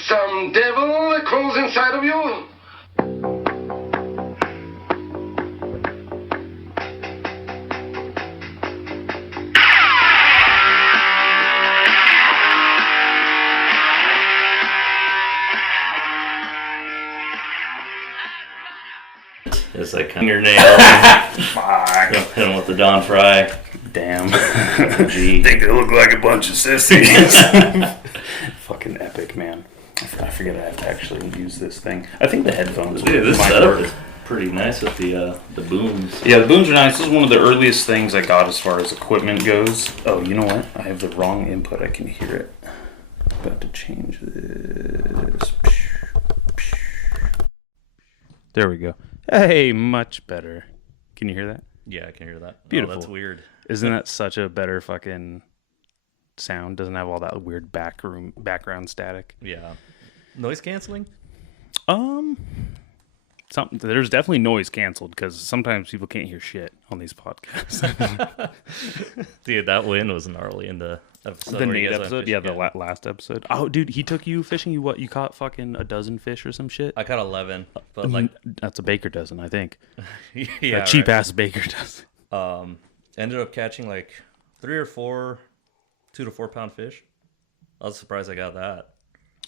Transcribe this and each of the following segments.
it some devil that crawls inside of you? It's like your nails. Fuck. Hit him with the Don Fry. Damn. Gee. Think they look like a bunch of sissies. Fucking epic, man. I forget I have to actually use this thing. I think the headphones. Dude, this setup is pretty nice with the booms. Yeah, the booms are nice. This is one of the earliest things I got as far as equipment goes. Oh, you know what? I have the wrong input. I can hear it. About to change this. There we go. Hey, much better. Can you hear that? Yeah, I can hear that. Beautiful. Oh, that's weird. Isn't that such a better fucking sound? Doesn't have all that weird background static. Yeah. Noise canceling? There's definitely noise canceled because sometimes people can't hear shit on these podcasts. Dude, that wind was gnarly in the episode. The Nate episode? Yeah, the last episode. Oh, dude, he took you fishing. You caught fucking a dozen fish or some shit? I caught 11, but like... That's a baker dozen, I think. Yeah, a cheap-ass baker dozen. Ended up catching like 3 or 4 2 to 4 pound fish. I was surprised I got that.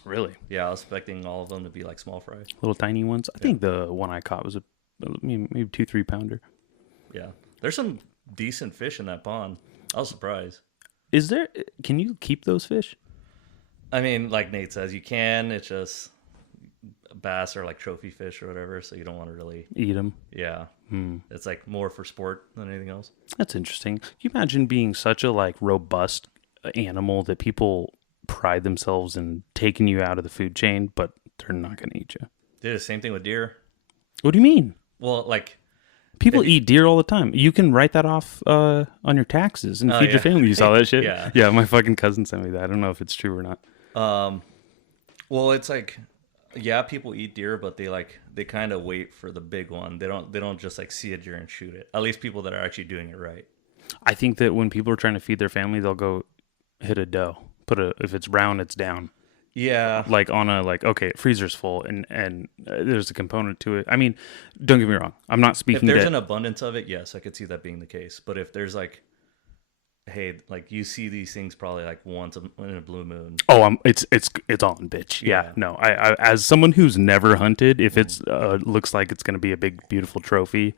Really? Yeah, I was expecting all of them to be like small fry. Little tiny ones? I think the one I caught was maybe 2-3 pounder. Yeah. There's some decent fish in that pond. I was surprised. Can you keep those fish? I mean, like Nate says, you can. It's just bass are like trophy fish or whatever, so you don't want to really eat them. Yeah. It's like more for sport than anything else. That's interesting. Can you imagine being such a like robust animal that people pride themselves in taking you out of the food chain, but they're not going to eat you? Dude, the same thing with deer. What do you mean? Well, like... People eat deer all the time. You can write that off on your taxes and feed your family. You saw that shit? Yeah, my fucking cousin sent me that. I don't know if it's true or not. Well, it's like, yeah, people eat deer, but they kind of wait for the big one. They don't just like see a deer and shoot it. At least people that are actually doing it right. I think that when people are trying to feed their family, they'll go hit a doe. If it's brown, it's down. Yeah. Like on a, like, okay, freezer's full and there's a component to it. I mean, don't get me wrong. I'm not speaking If there's an abundance of it, yes, I could see that being the case. But if there's like, hey, like you see these things probably like once in a blue moon. Oh, it's on, bitch. Yeah. No, I as someone who's never hunted, if it's looks like it's going to be a big, beautiful trophy,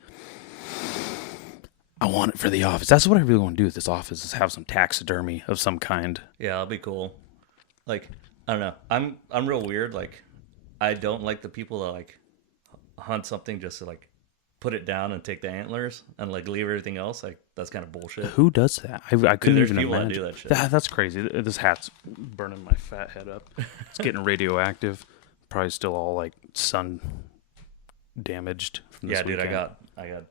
I want it for the office. That's what I really want to do with this office, is have some taxidermy of some kind. Yeah, that'll be cool. Like, I don't know. I'm real weird. Like, I don't like the people that like hunt something just to like put it down and take the antlers and like leave everything else. Like, that's kind of bullshit. Who does that? I couldn't even imagine. That do that shit. That's crazy. This hat's burning my fat head up. It's getting radioactive. Probably still all like sun damaged from this weekend. Dude, I got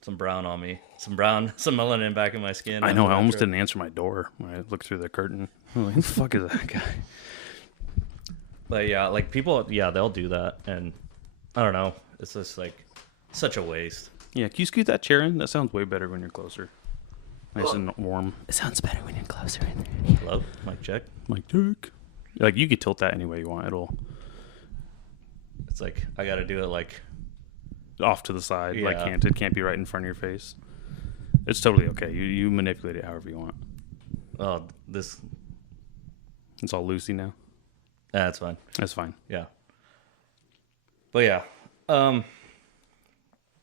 some brown on me. Some melanin back in my skin. I know. I almost didn't answer my door when I looked through the curtain. I'm like, who the fuck is that guy? But yeah, like people, yeah, they'll do that. And I don't know. It's just like such a waste. Yeah, can you scoot that chair in? That sounds way better when you're closer. Nice and warm. It sounds better when you're closer in there. Hello? Mic check. Mic check. Like, you could tilt that any way you want. It's like, I got to do it like off to the side. Yeah. Like, it can't be right in front of your face. It's totally okay. You manipulate it however you want. Oh, it's all loosey now. That's fine. That's fine. Yeah. But yeah.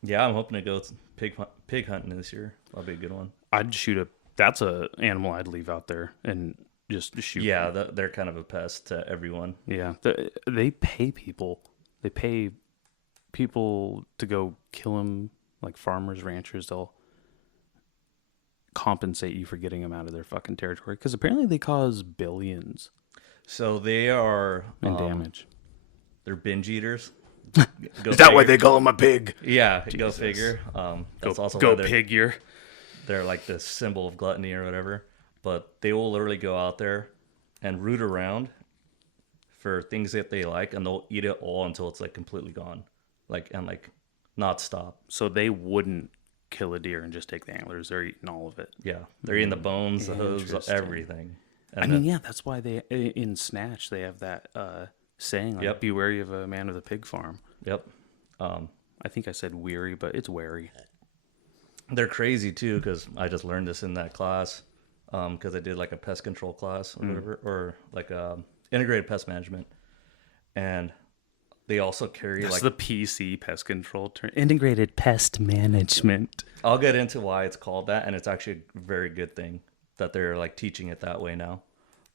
Yeah, I'm hoping to go pig hunting this year. That'll be a good one. I'd shoot that's a animal I'd leave out there and just shoot. Yeah, they're kind of a pest to everyone. Yeah. They pay people. They pay people to go kill them, like farmers, ranchers. They'll compensate you for getting them out of their fucking territory, because apparently they cause billions. So they are in damage. They're binge eaters. Is that why they call them a pig? Yeah, Jesus. Go figure. That's also go why pig year. They're like the symbol of gluttony or whatever. But they will literally go out there and root around for things that they like, and they'll eat it all until it's like completely gone, like not stop. So they wouldn't kill a deer and just take the antlers. They're eating all of it. Yeah, they're eating the bones, the hooves, everything. And that's why they in Snatch they have that saying, like, Yep. be wary of a man with a pig farm. Yep. I think I said weary, but it's wary. They're crazy too because I just learned this in that class because I did like a pest control class or whatever, or like integrated pest management, and they also carry That's like the PC pest control term. Integrated pest management. I'll get into why it's called that, and it's actually a very good thing that they're like teaching it that way now.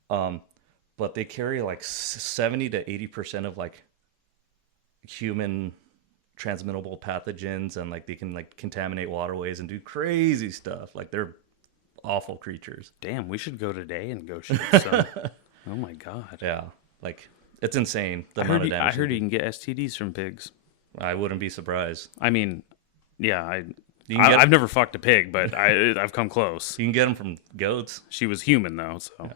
But they carry like 70 to 80% of like human transmittable pathogens, and like they can like contaminate waterways and do crazy stuff. Like they're awful creatures. Damn, we should go today and go shoot some. Oh my god. Yeah, like it's insane. The I amount heard, of damage. I heard you can get STDs from pigs. I wouldn't be surprised. I mean, yeah, You can get, I've never fucked a pig, but I've come close. you can get them from goats. She was human though, so. Yeah.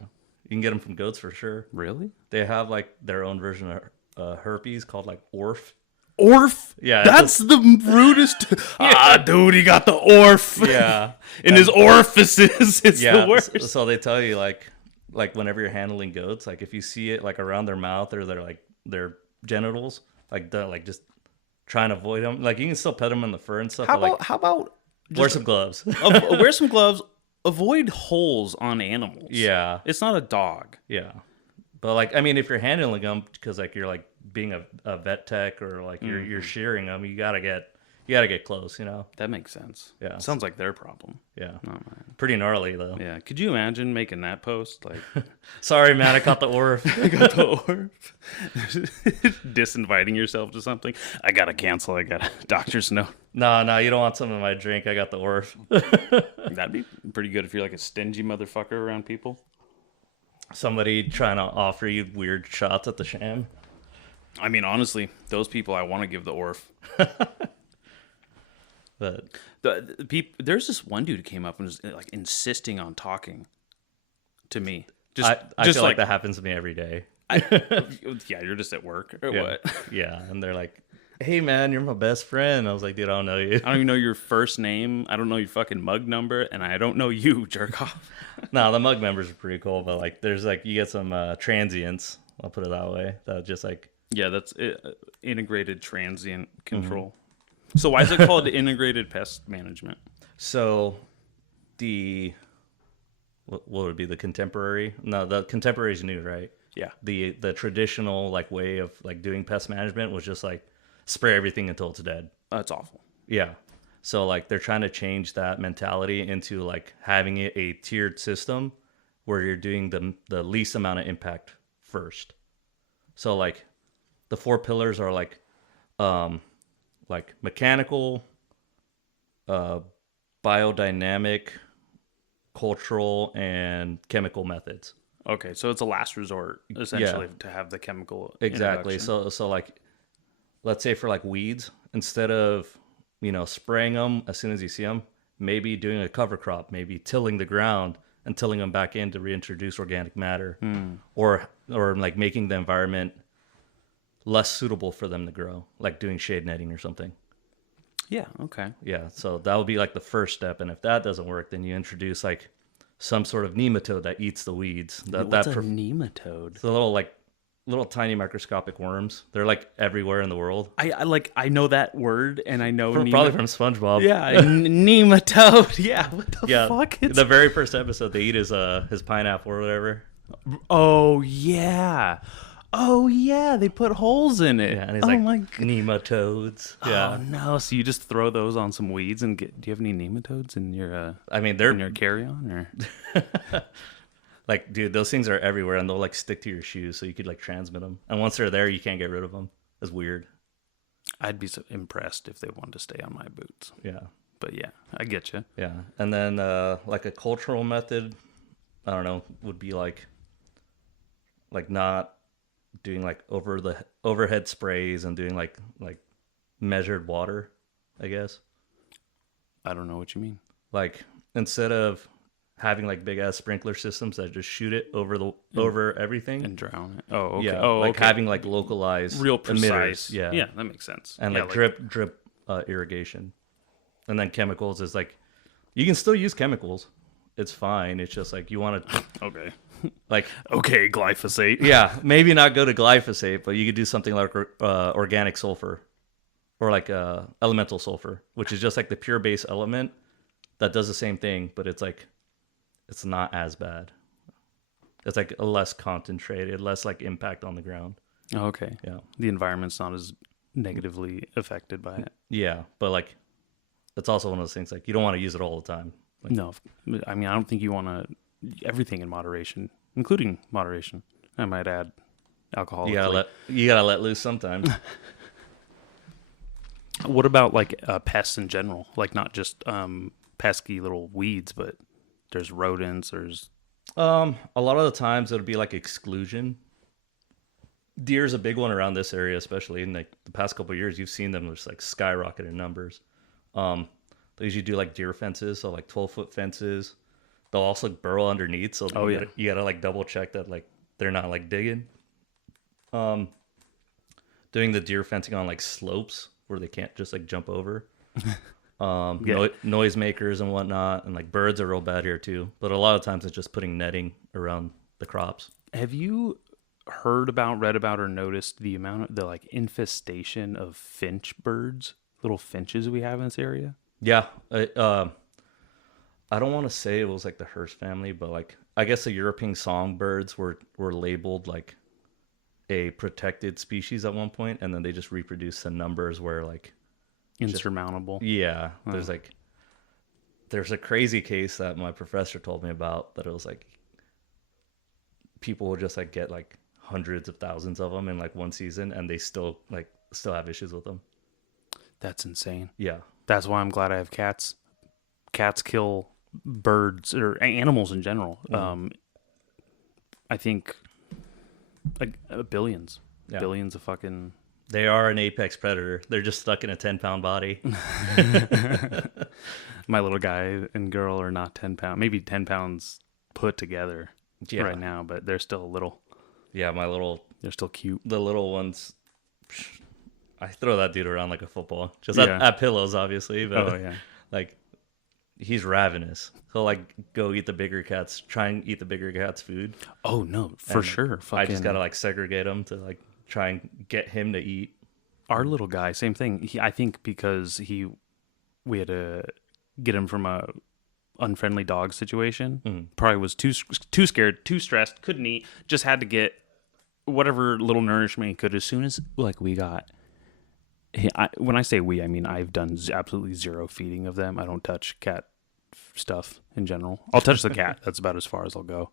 You can get them from goats for sure. Really? They have like their own version of herpes called like orf. Orf? Yeah, That's the rudest. Dude, he got the orf. Yeah. In his orifices. It's the worst. So they tell you like whenever you're handling goats, like if you see it like around their mouth or their genitals, like just try and avoid them. Like you can still pet them in the fur and stuff. How about wear some gloves? wear some gloves? Avoid holes on animals. Yeah. It's not a dog. Yeah. But like, I mean, if you're handling them because like you're like being a vet tech or like you're shearing them, you gotta get close, you know? That makes sense. Yeah. Sounds like their problem. Yeah. Oh, man. Pretty gnarly though. Yeah. Could you imagine making that post? Like, Sorry, man, I caught the orf. I got the orf. Disinviting yourself to something. I gotta cancel. I got a doctor's note. No, you don't want some of my drink. I got the orf. That'd be pretty good if you're like a stingy motherfucker around people. Somebody trying to offer you weird shots at the sham. I mean, honestly, those people I want to give the orf. But There's this one dude who came up and was like insisting on talking to me. I feel like that happens to me every day. Yeah, you're just at work or Yeah. what? Yeah, and they're like, "Hey, man, you're my best friend." I was like, "Dude, I don't know you." I don't even know your first name. I don't know your fucking mug number, and I don't know you, jerk off. No, the mug members are pretty cool, but like, there's like you get some transients. I'll put it that way. That just like Yeah, that's it, integrated transient control. So why is it called integrated pest management? so the what would it be, the contemporary? No, the contemporary is new, right? Yeah. The traditional like way of like doing pest management was just like spray everything until it's dead. That's awful. Yeah. So like they're trying to change that mentality into like having it a tiered system where you're doing the least amount of impact first. So like the 4 pillars are like mechanical, biodynamic, cultural, and chemical methods. Okay, so it's a last resort essentially to have the chemical. Exactly. introduction. So like, let's say for like weeds, instead of spraying them as soon as you see them, maybe doing a cover crop, maybe tilling the ground and tilling them back in to reintroduce organic matter, or like making the environment less suitable for them to grow, like doing shade netting or something. Yeah. Okay. Yeah. So that would be like the first step, and if that doesn't work, then you introduce like some sort of nematode that eats the weeds. What's a nematode? The little tiny microscopic worms. They're like everywhere in the world. I know that word, and I know Probably from SpongeBob. Yeah, nematode. Yeah, what the fuck? The very first episode they eat his pineapple or whatever. Oh yeah, they put holes in it. Yeah, and he's oh like my god, nematodes. Yeah. Oh no, so you just throw those on some weeds and get? Do you have any nematodes in your? I mean, in your carry-on or? like, dude, those things are everywhere, and they'll like stick to your shoes, so you could like transmit them. And once they're there, you can't get rid of them. It's weird. I'd be so impressed if they wanted to stay on my boots. Yeah. But yeah, I get you. Yeah, and then like a cultural method, I don't know, would be like not doing like overhead sprays and doing like measured water, I guess. I don't know what you mean. Like instead of having like big ass sprinkler systems that just shoot it over everything And drown it. Oh, okay. Yeah, Oh, like okay. having like localized Real precise. emitters. Yeah, Yeah, that makes sense. and Yeah, like drip irrigation. And then chemicals is like you can still use chemicals. It's fine. It's just like you want to Okay. Like, Okay, glyphosate. yeah, maybe not go to glyphosate, but you could do something like organic sulfur or like elemental sulfur, which is just like the pure base element that does the same thing, but it's like it's not as bad. It's like a less concentrated, less like impact on the ground. Okay. Yeah. The environment's not as negatively affected by it. Yeah, but like it's also one of those things like you don't want to use it all the time. Like, No, I mean, I don't think you want to, everything in moderation, including moderation. I might add alcohol. you gotta let loose sometimes. What about like pests in general? Like not just pesky little weeds, but there's rodents, there's... A lot of the times it'll be like exclusion. Deer's a big one around this area, especially in like the past couple of years. You've seen them just like skyrocket in numbers. They usually do like deer fences, so like 12-foot fences. They'll also burrow underneath, so you gotta like double check that like they're not like digging. Doing the deer fencing on like slopes where they can't just like jump over. Noise makers and whatnot, and like birds are real bad here too. But a lot of times it's just putting netting around the crops. Have you heard about, read about, or noticed the amount of the like infestation of finch birds, little finches we have in this area? Yeah, I don't want to say it was like the Hearst family, but like I guess the European songbirds were labeled like a protected species at one point, and then they just reproduced in numbers where like Insurmountable. yeah, there's a crazy case that my professor told me about that it was like people will just like get like hundreds of thousands of them in like one season, and they still have issues with them. That's insane. Yeah, that's why I'm glad I have cats. Cats kill birds or animals in general. I think like billions of fucking... They are an apex predator. They're just stuck in a 10-pound body. My little guy and girl are not 10 pounds, maybe 10 pounds put together right now, but they're still little. Yeah, they're still cute. The little ones, I throw that dude around like a football. Just at pillows, obviously. But like, he's ravenous. He'll like go eat the bigger cats, try and eat the bigger cat's food. Oh no, for sure. I just gotta like segregate him to like try and get him to eat. Our little guy, same thing. I think because we had to get him from a unfriendly dog situation. Probably was too scared, too stressed, couldn't eat. Just had to get whatever little nourishment he could. As soon as like we got, when I say we, I mean I've done absolutely zero feeding of them. I don't touch cat stuff in general. I'll touch the cat. That's about as far as I'll go.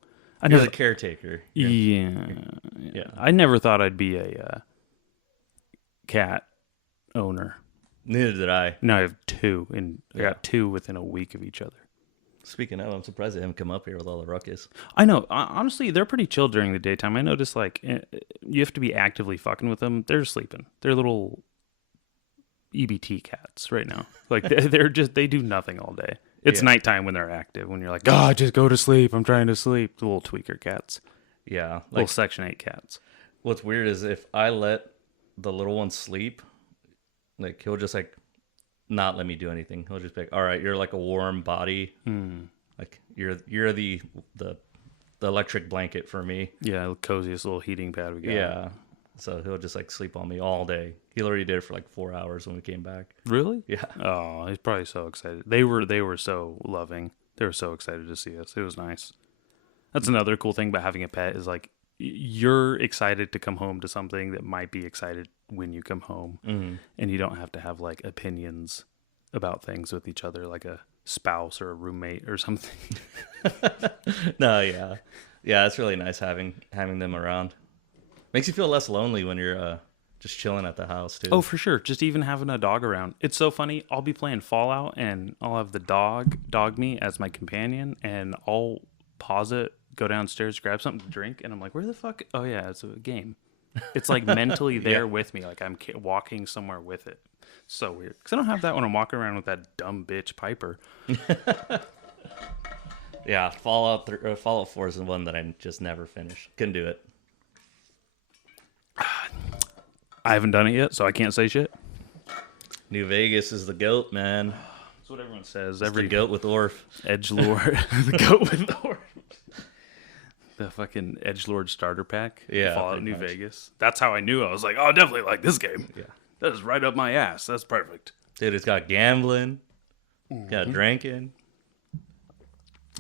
You're the caretaker. Yeah. I never thought I'd be a cat owner. Neither did I. Now I have two, and I got two within a week of each other. Speaking of, I'm surprised they haven't come up here with all the ruckus. I know. Honestly, they're pretty chill during the daytime. I noticed like you have to be actively fucking with them. They're sleeping. They're little EBT cats right now. Like they do nothing all day. It's nighttime when they're active. When you're like, just go to sleep. I'm trying to sleep. The little tweaker cats. Yeah. Like, little Section 8 cats. What's weird is if I let the little one sleep, like he'll just like not let me do anything. He'll just be like, all right, you're like a warm body. Like you're the electric blanket for me. Yeah, the coziest little heating pad we got. Yeah. So he'll just like sleep on me all day. He already did it for like 4 hours when we came back. Really? Yeah. Oh, he's probably so excited. They were so loving. They were so excited to see us. It was nice. That's another cool thing about having a pet is like you're excited to come home to something that might be excited when you come home, and you don't have to have like opinions about things with each other like a spouse or a roommate or something. No, yeah, it's really nice having them around. Makes you feel less lonely when you're just chilling at the house too. Oh, for sure. Just even having a dog around. It's so funny. I'll be playing Fallout and I'll have the dog me as my companion, and I'll pause it, go downstairs, grab something to drink, and I'm like, where the fuck? Oh yeah, it's a game. It's like mentally there with me, like I'm walking somewhere with it. So weird. Because I don't have that when I'm walking around with that dumb bitch Piper. Yeah, Fallout 4 is the one that I just never finished. Couldn't do it. I haven't done it yet, so I can't say shit. New Vegas is the GOAT, man. That's what everyone says. It's the GOAT with Orf. Edgelord. The GOAT with Orf. The fucking Edgelord starter pack. Yeah, Fallout pretty New much. Vegas. That's how I knew. I was like, oh, I definitely like this game. Yeah. That is right up my ass. That's perfect. Dude, it's got gambling, got drinking,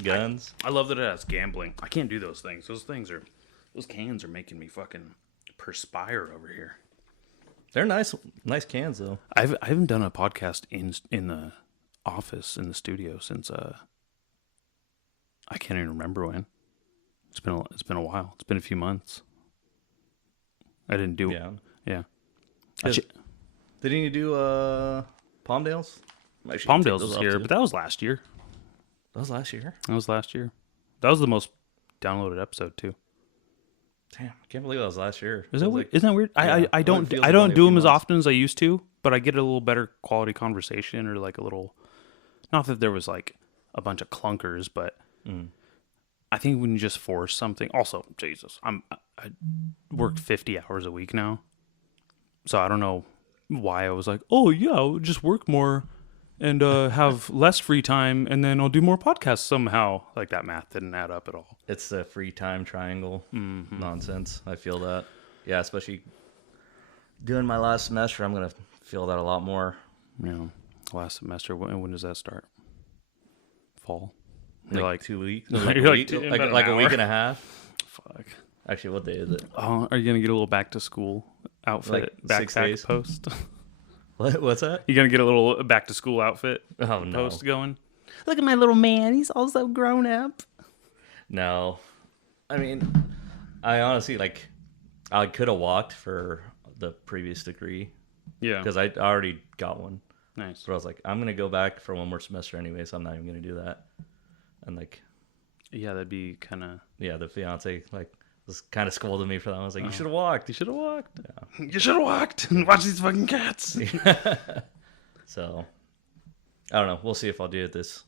guns. I love that it has gambling. I can't do those things. Those cans are making me fucking perspire over here. They're nice cans though. I haven't done a podcast in the office in the studio since I can't even remember when. It's been a while. It's been a few months. I didn't do Yeah. yeah. Didn't you do Palmdale's? Palmdale's was here, but that was last year. That was last year. That was last year. That was the most downloaded episode too. Damn, I can't believe that was last year. Is that It was weird? like- Isn't that weird? Yeah, I it don't feels I like don't only a do few them as months. often as I used to, but I get a little better quality conversation or like a little. Not that there was like a bunch of clunkers, but I think when you just force something. Also, Jesus, I work 50 hours a week now, so I don't know why I was like, oh yeah, I'll just work more and have less free time, and then I'll do more podcasts somehow. Like that math didn't add up at all. It's the free time triangle nonsense. I feel that. Yeah, especially doing my last semester, I'm gonna feel that a lot more. Yeah, last semester. When does that start? Fall. Like 2 weeks, You're like, like, a week, in like, about an like a week hour. and a half. Fuck. Actually, what day is it? Oh, are you gonna get a little back to school outfit Like 6 backpack days? post? What's that? You gonna get a little back to school outfit Oh no, post going? Look at my little man. He's also grown up. no. I mean, I honestly I could have walked for the previous degree Yeah. because I already got one. Nice. But I was like, I'm gonna go back for one more semester anyway, so I'm not even gonna do that. And Yeah, that'd be kind of. yeah, the fiance was kind of scolding me for that. I was like, you should have walked. You should have walked. Yeah. You should have walked and watched these fucking cats. So I don't know. We'll see if I'll do it this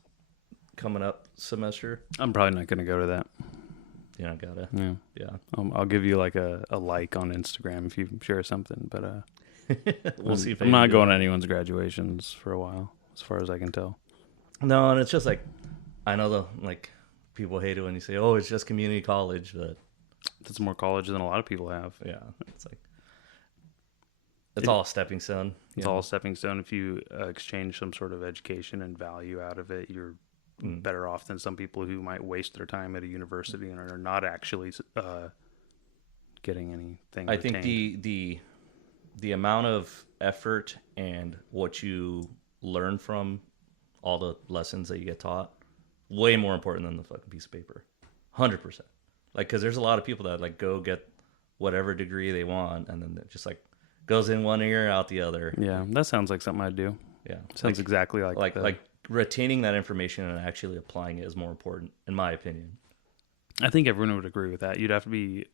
coming up semester. I'm probably not gonna go to that. You know, gotta. Yeah. Yeah. I'll give you like a like on Instagram if you share something, but We'll see if I'm not going to anyone's graduations for a while, as far as I can tell. No, and it's just I know people hate it when you say, "Oh, it's just community college," but That's more college than a lot of people have. yeah, it's all a stepping stone. It's all a stepping stone. If you exchange some sort of education and value out of it, you're better off than some people who might waste their time at a university and are not actually getting anything. I think retained. the amount of effort and what you learn from all the lessons that you get taught way more important than the fucking piece of paper. 100%. Because there's a lot of people that go get whatever degree they want and then it just goes in one ear out the other. Yeah, that sounds like something I'd do. Yeah. Sounds exactly like retaining that information and actually applying it is more important in my opinion. I think everyone would agree with that. You'd have to be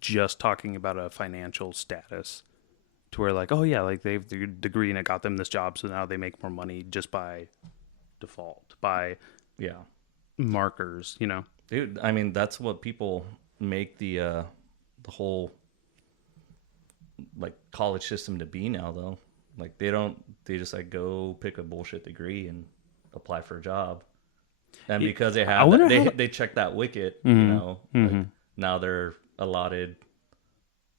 just talking about a financial status to where oh yeah, they have the degree and it got them this job, so now they make more money just by default, by Yeah. markers, Dude, I mean that's what people make the whole college system to be now though. They just go pick a bullshit degree and apply for a job. And because they have they check that wicket, now they're allotted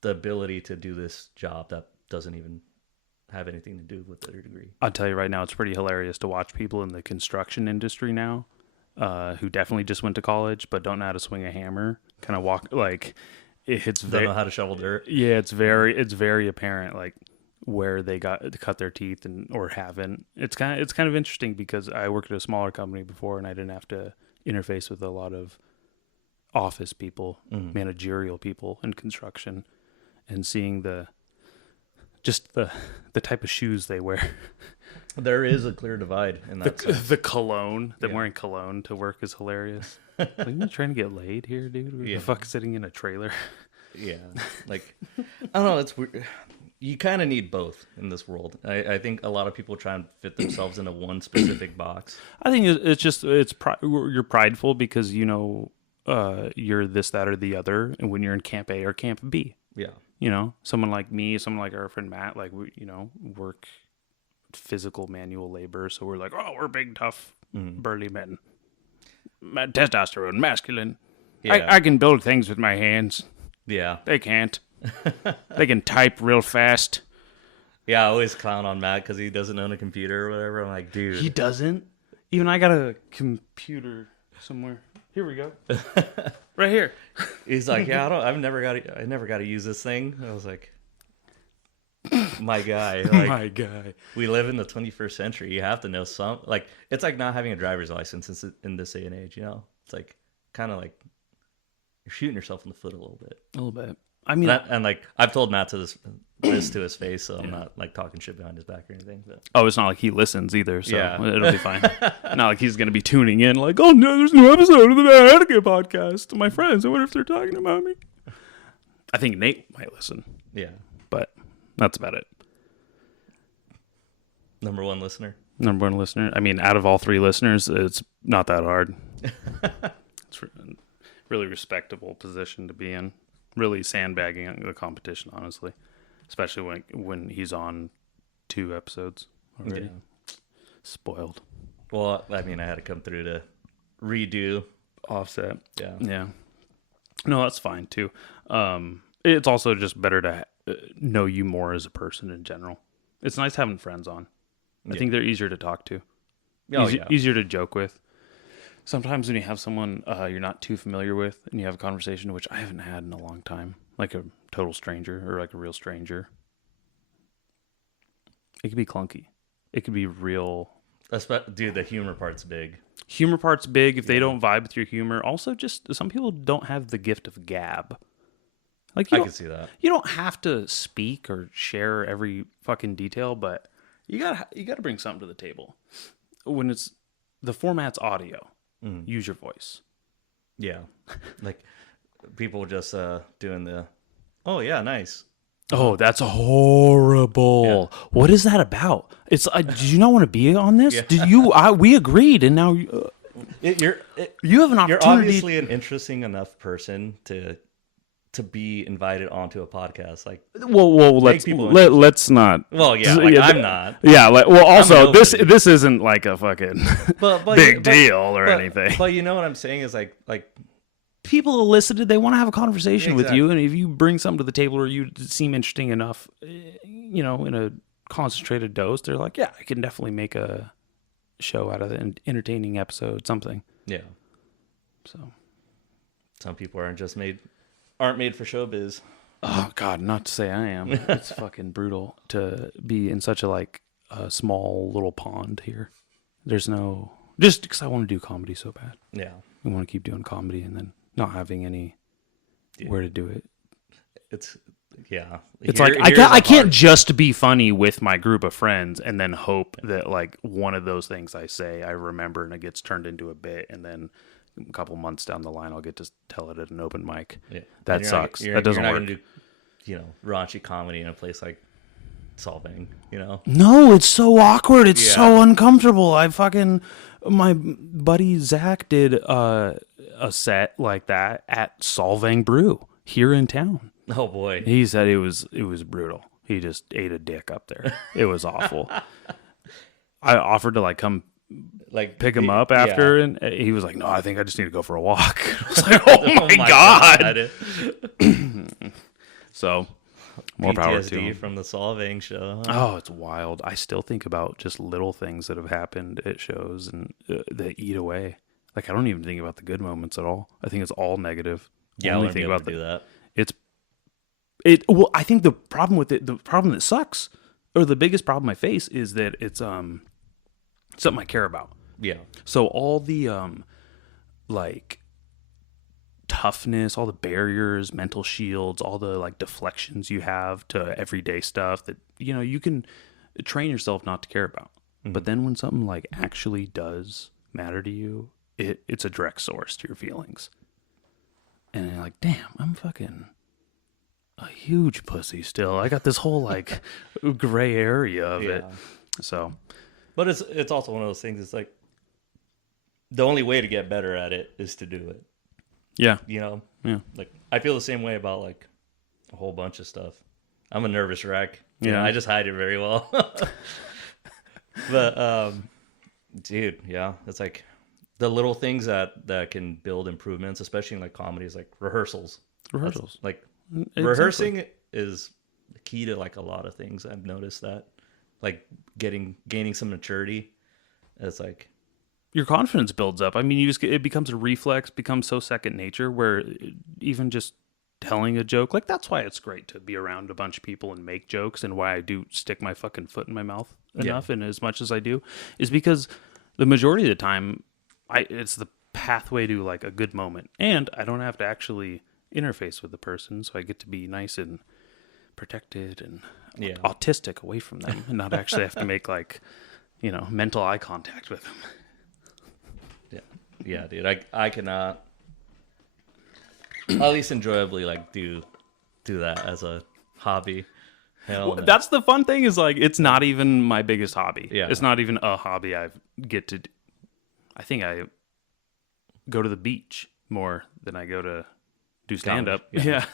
the ability to do this job that doesn't even have anything to do with their degree. I'll tell you right now, it's pretty hilarious to watch people in the construction industry now who definitely just went to college but don't know how to swing a hammer, kind of walk it's Don't very, know how to shovel dirt. yeah, it's very apparent where they got to cut their teeth or haven't. It's kind of interesting because I worked at a smaller company before and I didn't have to interface with a lot of office people, managerial people in construction, and seeing the type of shoes they wear. There is a clear divide in that sense. The cologne, them Yeah. wearing cologne to work is hilarious. You trying to get laid here, dude? We're Yeah. fuck sitting in a trailer. Yeah. I don't know, it's weird. You kind of need both in this world. I think a lot of people try and fit themselves into one specific box. I think you're prideful because you're this, that, or the other, and when you're in Camp A or Camp B, Yeah. Someone like me, someone like our friend Matt, we work physical manual labor, so we're big, tough, burly men, testosterone, masculine. Yeah. I can build things with my hands. Yeah. They can't. They can type real fast. Yeah, I always clown on Matt because he doesn't own a computer or whatever. I'm like, dude. He doesn't. Even I got a computer somewhere. Here we go. Right here. He's like, yeah, I never got to use this thing. I was like, my guy. Like, My guy. we live in the 21st century. You have to know like, it's like not having a driver's license in this day and age, you know? It's like, kind of like, you're shooting yourself in the foot a little bit. A little bit. I mean, And like, I've told Matt this to his face, so I'm not like talking shit behind his back or anything. But. oh, it's not like he listens either, so Yeah. it'll be fine. Not like he's going to be tuning in like, oh, no, there's a new episode of the Bad Etiquette podcast. My friends, I wonder if they're talking about me. I think Nate might listen, Yeah. but that's about it. Number one listener. Number one listener. I mean, out of all three listeners, it's not that hard. It's a really respectable position to be in. Really sandbagging the competition, honestly. Especially when he's on 2 episodes already. Yeah. Spoiled. Well, I mean, I had to come through to redo. Offset. Yeah. Yeah. No, that's fine too. It's also just better to know you more as a person in general. It's nice having friends on. I think they're easier to talk to. Oh, yeah. Easier to joke with. Sometimes when you have someone you're not too familiar with and you have a conversation, which I haven't had in a long time, like a total stranger or like a real stranger, it could be clunky. It could be real. Dude, the humor part's big. Humor part's big if they don't vibe with your humor. Also, just some people don't have the gift of gab. Like I can see that. You don't have to speak or share every fucking detail, but you gotta bring something to the table. When it's the format's audio, use your voice. Yeah. Like, people just doing the, oh, yeah, nice. Oh, that's horrible. Yeah. What is that about? It's did you not want to be on this? Yeah. Did you? We agreed, and now you have an opportunity. You're obviously an interesting enough person to be invited onto a podcast. Like, well, let's not. well, yeah, like, I'm not. Yeah, also I'm this nobody. isn't like a fucking big deal or anything. But you know what I'm saying is like people who listened, they want to have a conversation with you, Exactly. and if you bring something to the table or you seem interesting enough, in a concentrated dose, they're like, yeah, I can definitely make a show out of it, an entertaining episode, something. yeah. So, Some people aren't made for showbiz. oh God, not to say I am. It's fucking brutal to be in such a small little pond here. There's no, just because I want to do comedy so bad. Yeah. I want to keep doing comedy and then not having any where to do it. It's yeah. It's Here- like here's I a can't hard- just be funny with my group of friends and then hope that like one of those things I say I remember and it gets turned into a bit, and then a couple months down the line I'll get to tell it at an open mic. Yeah. That And you're not- sucks. you're- That doesn't you're work. not gonna do, raunchy comedy in a place like Solvang. No, it's so awkward. It's Yeah. so uncomfortable. My buddy Zach did a set like that at Solvang Brew here in town. Oh boy. He said it was brutal. He just ate a dick up there. It was awful. I offered to come Like pick him up yeah. after, and he was like, "No, I think I just need to go for a walk." I was like, "Oh my god!" So more power to PTSD him. from the Solvang show. Oh, it's wild. I still think about just little things that have happened at shows and that eat away. Like, I don't even think about the good moments at all. I think it's all negative. Yeah, I Only wouldn't think be able about to do that. Well, I think the problem with it, the problem that sucks, or the biggest problem I face is that it's something I care about. Yeah. So all the toughness, all the barriers, mental shields, all the deflections you have to everyday stuff that you can train yourself not to care about. Mm-hmm. But then when something actually does matter to you, it's a direct source to your feelings. And you're like, damn, I'm fucking a huge pussy still. I got this whole gray area of it. So, but it's also one of those things. It's like the only way to get better at it is to do it. yeah. Yeah. Like, I feel the same way about a whole bunch of stuff. I'm a nervous wreck. Yeah. I just hide it very well. But dude, yeah, it's like the little things that can build improvements, especially in like comedies, like rehearsals. Rehearsals. Like Exactly. rehearsing is the key to like a lot of things. I've noticed that, like gaining some maturity. It's like Your confidence builds up. I mean, it becomes a reflex, becomes so second nature where even just telling a joke, like that's why it's great to be around a bunch of people and make jokes, and why I do stick my fucking foot in my mouth enough and as much as I do is because the majority of the time it's the pathway to like a good moment, and I don't have to actually interface with the person, so I get to be nice and protected and autistic away from them and not actually have to make like, mental eye contact with them. Yeah, dude. I cannot at least enjoyably like do that as a hobby. Hell no. That's the fun thing is like it's not even my biggest hobby. Yeah. It's not even a hobby I get to do. I think I go to the beach more than I go to do stand up. Yeah.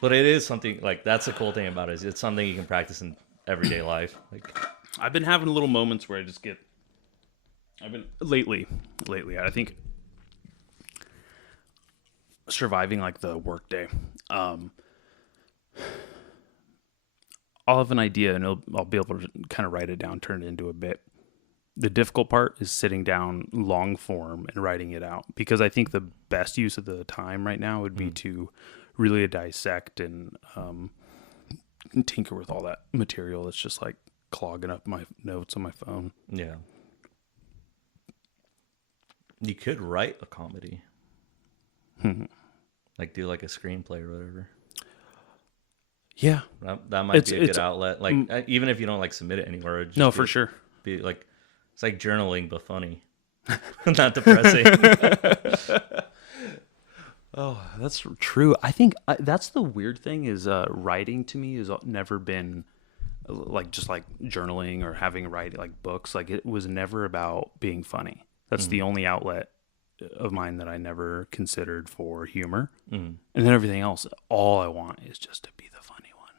But it is something like that's the cool thing about it is it's something you can practice in everyday life. Like I've been having little moments where lately, I think surviving like the workday. I'll have an idea and I'll be able to kind of write it down, turn it into a bit. The difficult part is sitting down long form and writing it out, because I think the best use of the time right now would be to really dissect and tinker with all that material that's just like clogging up my notes on my phone. Yeah. You could write a comedy. Like do like a screenplay or whatever. Yeah. That might be a good outlet. Like even if you don't like submit it anywhere. No, for sure. Be like it's like journaling but funny. Not depressing. Oh, that's true. I think that's the weird thing is writing to me has never been like just like journaling or having writing like books. Like it was never about being funny. That's the only outlet of mine that I never considered for humor. And then everything else, all I want is just to be the funny one.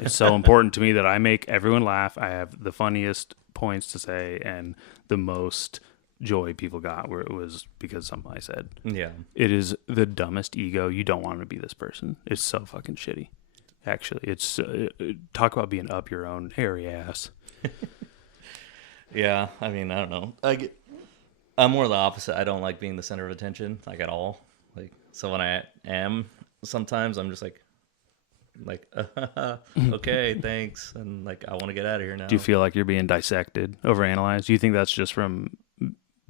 It's so important to me that I make everyone laugh. I have the funniest points to say and the most joy people got where it was because something I said. Yeah. It is the dumbest ego. You don't want to be this person. It's so fucking shitty. Actually, it's talk about being up your own hairy ass. Yeah, I mean, I don't know. I'm more the opposite. I don't like being the center of attention, like at all. Like, so when I am, sometimes I'm just like, okay, thanks, and like I want to get out of here now. Do you feel like you're being dissected, overanalyzed? Do you think that's just from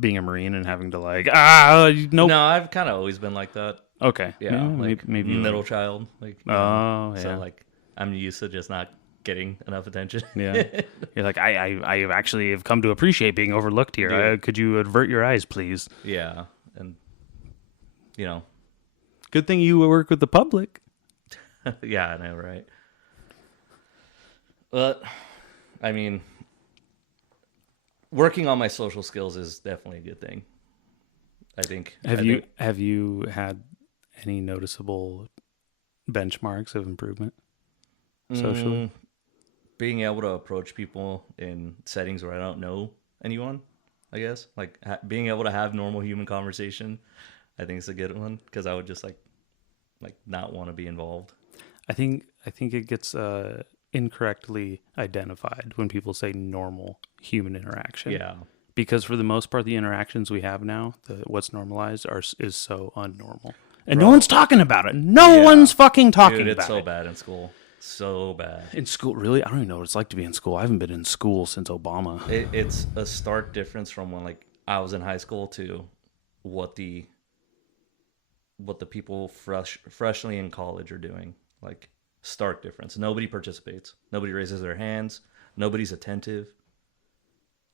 being a Marine and having to like nope? No, I've kind of always been like that. Okay, yeah, like maybe middle child, like yeah. So like I'm used to just not getting enough attention. Yeah, you're like I actually have come to appreciate being overlooked here. Could you avert your eyes, please? Yeah, and good thing you work with the public. Yeah, I know, right? But I mean, working on my social skills is definitely a good thing. I think. Have you had any noticeable benchmarks of improvement socially? Being able to approach people in settings where I don't know anyone, I guess, like being able to have normal human conversation, I think is a good one, because I would just like not want to be involved. I think it gets incorrectly identified when people say normal human interaction. Yeah. Because for the most part, the interactions we have now, what's normalized is so unnormal. And no one's talking about it. No one's fucking talking about it. It's so bad in school. So bad. In school, really? I don't even know what it's like to be in school. I haven't been in school since Obama. It's a stark difference from when like I was in high school to what the people freshly in college are doing. Like stark difference. Nobody participates. Nobody raises their hands. Nobody's attentive.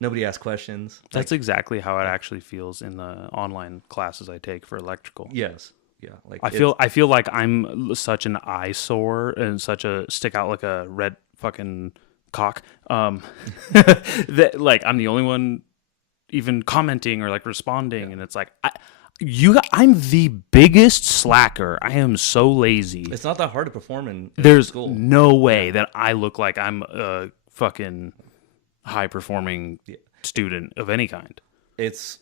Nobody asks questions. That's exactly how it actually feels in the online classes I take for electrical. Yes. Yeah. Like I feel like I'm such an eyesore and such a stick out like a red fucking cock. That like I'm the only one even commenting or like responding, and it's like I'm the biggest slacker. I am so lazy. It's not that hard to perform in There's school. No way that I look like I'm a fucking high performing student of any kind. It's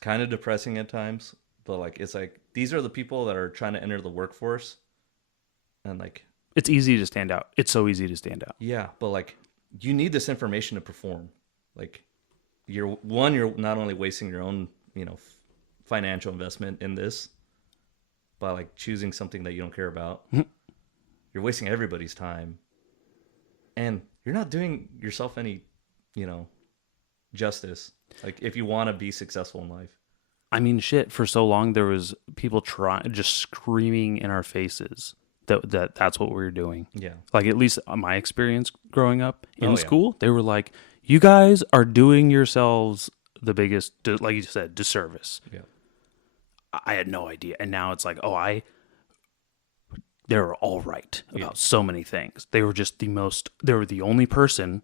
kind of depressing at times, but like it's like these are the people that are trying to enter the workforce, and like It's easy to stand out. It's so easy to stand out. yeah, but like you need this information to perform. Like you're not only wasting your own financial investment in this by like choosing something that you don't care about. You're wasting everybody's time, and you're not doing yourself any justice. Like if you want to be successful in life. I mean, shit, for so long there was people just screaming in our faces that's what we were doing. Yeah. Like, at least my experience growing up in school, they were like, you guys are doing yourselves the biggest, like you said, disservice. Yeah. I had no idea. And now it's like, they were all right about so many things. They were just they were the only person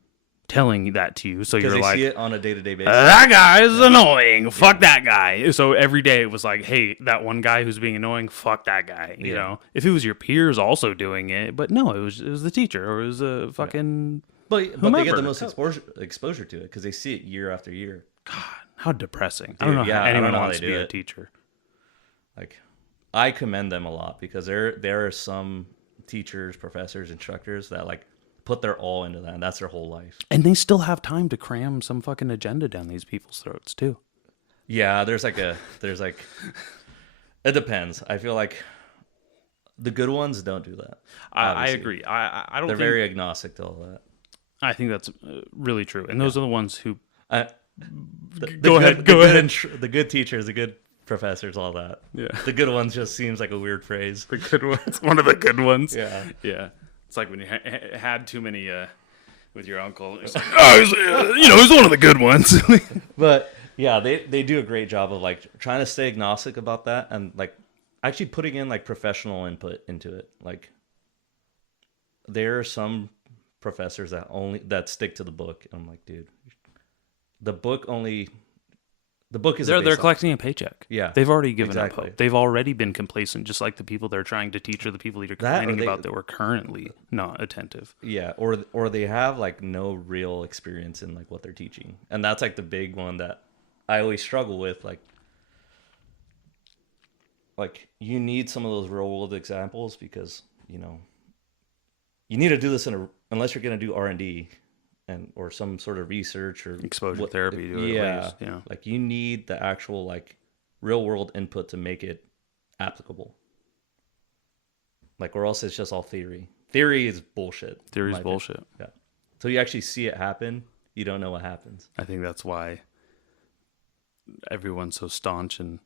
telling that to you. So you're like, see it on a day-to-day basis. That guy is annoying. Fuck that guy. So every day it was like, hey, that one guy who's being annoying, fuck that guy. You know, if it was your peers also doing it, but no, it was the teacher or it was a fucking. But they get the most exposure to it because they see it year after year. God, how depressing. Dude, I don't know how anyone how wants to they be do a it. teacher. Like, I commend them a lot because there are some teachers, professors, instructors that like put their all into that, and that's their whole life. And they still have time to cram some fucking agenda down these people's throats too. Yeah, there's like it depends. I feel like the good ones don't do that. I agree. I don't. They're very agnostic to all that. I think that's really true, and those are the ones who. Go ahead. The good teachers, the good professors, all that. Yeah. The good ones just seems like a weird phrase. The good ones. One of the good ones. Yeah. Yeah. It's like when you had too many with your uncle. It's like, he's one of the good ones. But yeah, they do a great job of like trying to stay agnostic about that and like actually putting in like professional input into it. Like there are some professors that stick to the book. And I'm like, dude, the book is they're collecting a paycheck. Yeah, they've already given up exactly. hope. They've already been complacent, just like the people they're trying to teach or the people that you're complaining about that were currently not attentive. Yeah, or they have like no real experience in like what they're teaching, and that's like the big one that I always struggle with. Like you need some of those real world examples because you need to do this unless you're going to do R&D. Or some sort of research or exposure therapy to it at least. Yeah. Like you need the actual like real world input to make it applicable. Like or else it's just all theory. Theory is bullshit. Theory is bullshit. Yeah. Until you actually see it happen, you don't know what happens. I think that's why everyone's so staunch and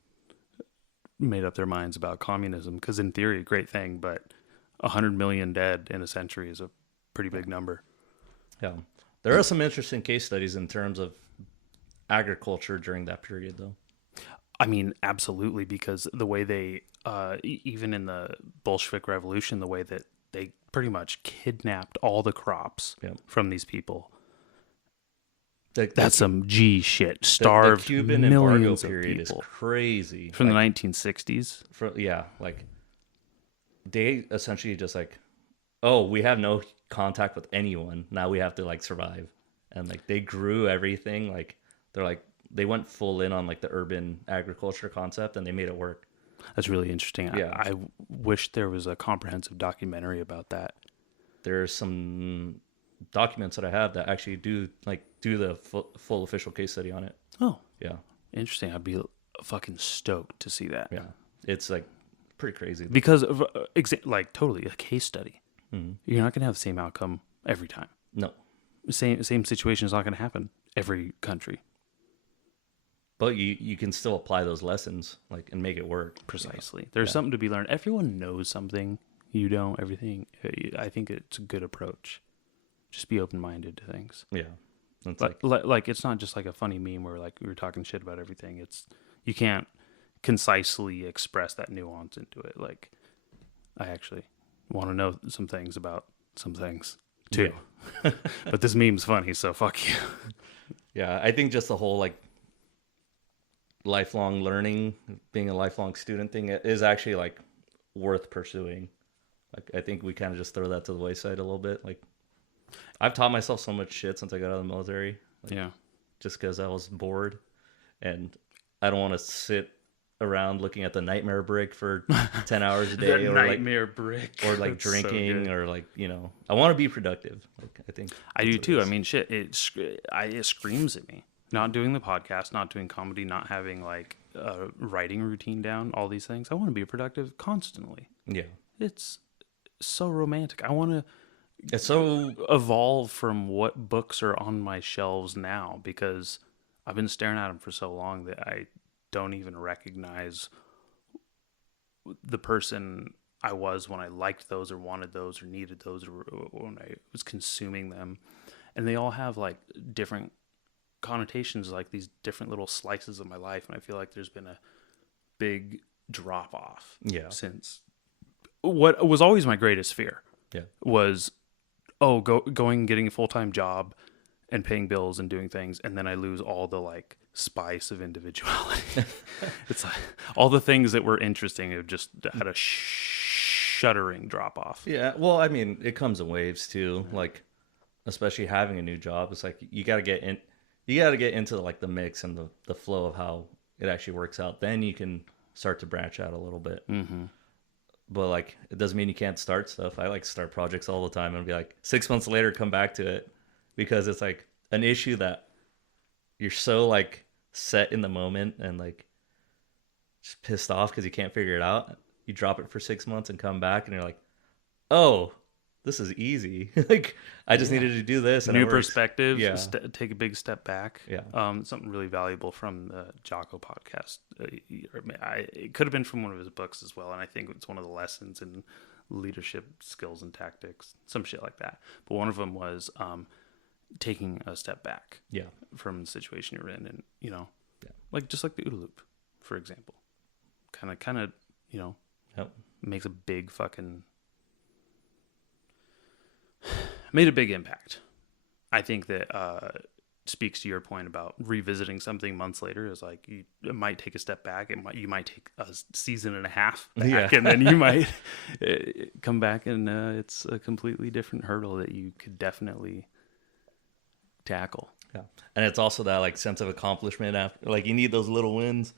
made up their minds about communism. Because in theory, a great thing, but 100 million dead in a century is a pretty big number. Yeah. There are some interesting case studies in terms of agriculture during that period, though. I mean, absolutely, because the way they, even in the Bolshevik Revolution, the way that they pretty much kidnapped all the crops from these people. That's some G shit. Starved the Cuban millions embargo period of people. is crazy. From the 1960s? Like, they essentially just like, oh, we have no contact with anyone. Now we have to like survive. And like they grew everything. Like they went full in on like the urban agriculture concept and they made it work. That's really interesting. Yeah. I wish there was a comprehensive documentary about that. There's some documents that I have that actually do the full official case study on it. Oh, yeah. Interesting. I'd be fucking stoked to see that. Yeah. It's like pretty crazy. Because of like totally a case study. Mm-hmm. You're not going to have the same outcome every time. No. Same situation is not going to happen every country. But you can still apply those lessons like and make it work. Precisely. There's something to be learned. Everyone knows something. You don't. Everything. I think it's a good approach. Just be open-minded to things. Yeah. It's like it's not just like a funny meme where like we were talking shit about everything. It's you can't concisely express that nuance into it. Like I actually want to know some things about some things too. Yeah. But this meme's funny, so fuck you. Yeah, I think just the whole like lifelong learning, being a lifelong student thing is actually like worth pursuing. Like I think we kind of just throw that to the wayside a little bit. Like I've taught myself so much shit since I got out of the military. Like, Yeah. just because I was bored, and I don't want to sit around looking at the nightmare brick for 10 hours a day, The or nightmare brick. or like That's so drinking, good. or like, I want to be productive. Like, I think I that's do what it too. I is. mean, shit, it screams at me. Not doing the podcast, not doing comedy, not having like a writing routine down, all these things. I want to be productive constantly. Yeah, It's so romantic. I want to it's so evolve from what books are on my shelves now, because I've been staring at them for so long that I don't even recognize the person I was when I liked those or wanted those or needed those, or when I was consuming them. And they all have like different connotations, like these different little slices of my life. And I feel like there's been a big drop off yeah, since what was always my greatest fear yeah, was, going, getting a full-time job and paying bills and doing things. And then I lose all the like spice of individuality. It's like all the things that were interesting have just had a shuddering drop off. yeah. Well, I mean, it comes in waves too. Like, especially having a new job, it's like you got to get in. You got to get into like the mix and the flow of how it actually works out. Then you can start to branch out a little bit. Mm-hmm. But like, it doesn't mean you can't start stuff. I like start projects all the time and be like 6 months later, come back to it, because it's like an issue that you're so like set in the moment and like just pissed off because you can't figure it out. You drop it for 6 months and come back and you're like, oh, this is easy. Like, I just needed to do this. And New it works. perspective. Yeah. Take a big step back. Yeah. Something really valuable from the Jocko podcast. It could have been from one of his books as well, and I think it's one of the lessons in leadership skills and tactics, some shit like that. But one of them was taking a step back. Yeah. From the situation you're in, and Yeah. like just like the OODA loop, for example, kind of Yep. makes a big fucking made a big impact. I think that speaks to your point about revisiting something months later. Is like it might take a step back. You might take a season and a half back, Yeah. and then you might come back, and it's a completely different hurdle that you could definitely tackle. Yeah. And it's also that like sense of accomplishment after, like, you need those little wins.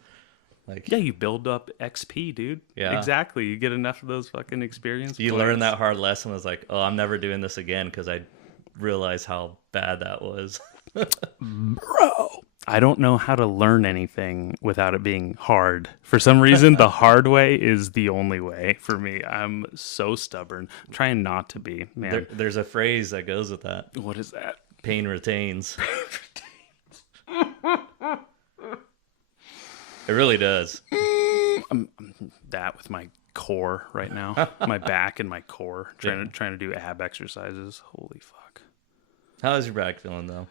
Like, Yeah, you build up XP, dude. Yeah. Exactly. You get enough of those fucking experience you points. learn that hard lesson. It's like, oh, I'm never doing this again, because I realized how bad that was. Bro, I don't know how to learn anything without it being hard. For some reason, the hard way is the only way for me. I'm so stubborn. I'm trying not to be, man. There's a phrase that goes with that. What is that? Pain retains. It really does. I'm that with my core right now, my back and my core, trying to do ab exercises. Holy fuck. How's your back feeling though?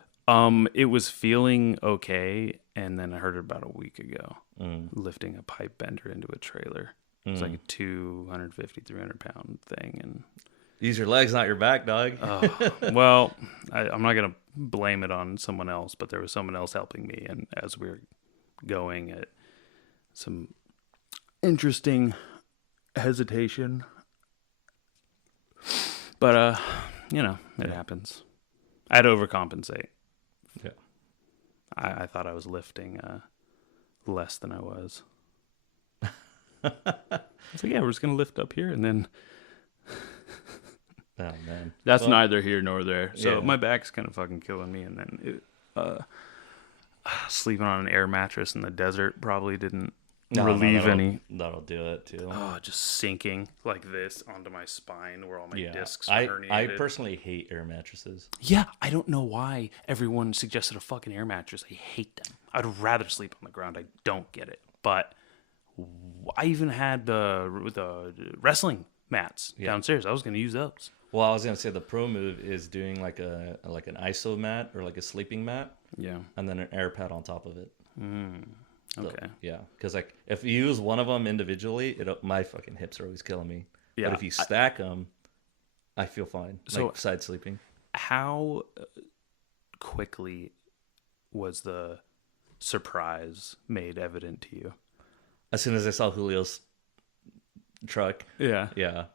It was feeling okay, and then I heard it about a week ago, lifting a pipe bender into a trailer. It's like a 250, 300 pound thing, and Use your legs, not your back, dog. well, I'm not gonna blame it on someone else, but there was someone else helping me, and as we were going at some interesting hesitation, but it happens. I had to overcompensate. Yeah. I thought I was lifting less than I was. I was like, yeah, we're just gonna lift up here, and then Oh man. that's neither here nor there. So Yeah. my back's kind of fucking killing me, and then sleeping on an air mattress in the desert probably didn't relieve any. That'll do it too. Just sinking like this onto my spine where all my Yeah. discs are I herniated. personally hate air mattresses. Yeah, I don't know why everyone suggested a fucking air mattress. I hate them. I'd rather sleep on the ground. I don't get it. But I even had the wrestling mats downstairs. I was going to use those. Well, I was gonna say the pro move is doing like an ISO mat or like a sleeping mat, Yeah. and then an air pad on top of it. So, Okay. yeah, because like if you use one of them individually, my fucking hips are always killing me. Yeah, But if you stack them, I feel fine. So- like side sleeping. How quickly was the surprise made evident to you? As soon as I saw Julio's truck, Yeah. yeah,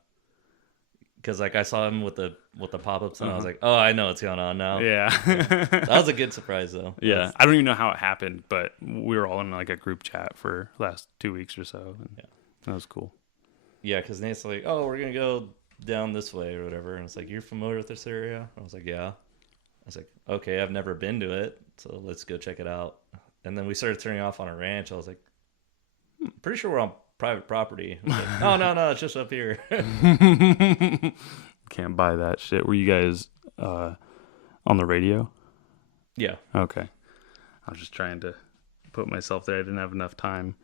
because like I saw him with the pop-ups, and I was like, oh, I know what's going on now. Yeah. That was a good surprise though. Yeah. I don't even know how it happened, but we were all in like a group chat for last 2 weeks or so. And that was cool. Yeah, because Nate's like, oh, we're gonna go down this way or whatever, and it's like, you're familiar with this area? I was like, yeah. I was like, okay, I've never been to it, so let's go check it out. And then we started turning off on a ranch. I was like, pretty sure we're on private property. I was like, no, it's just up here. Can't buy that shit. Were you guys on the radio? Yeah. Okay. I was just trying to put myself there. I didn't have enough time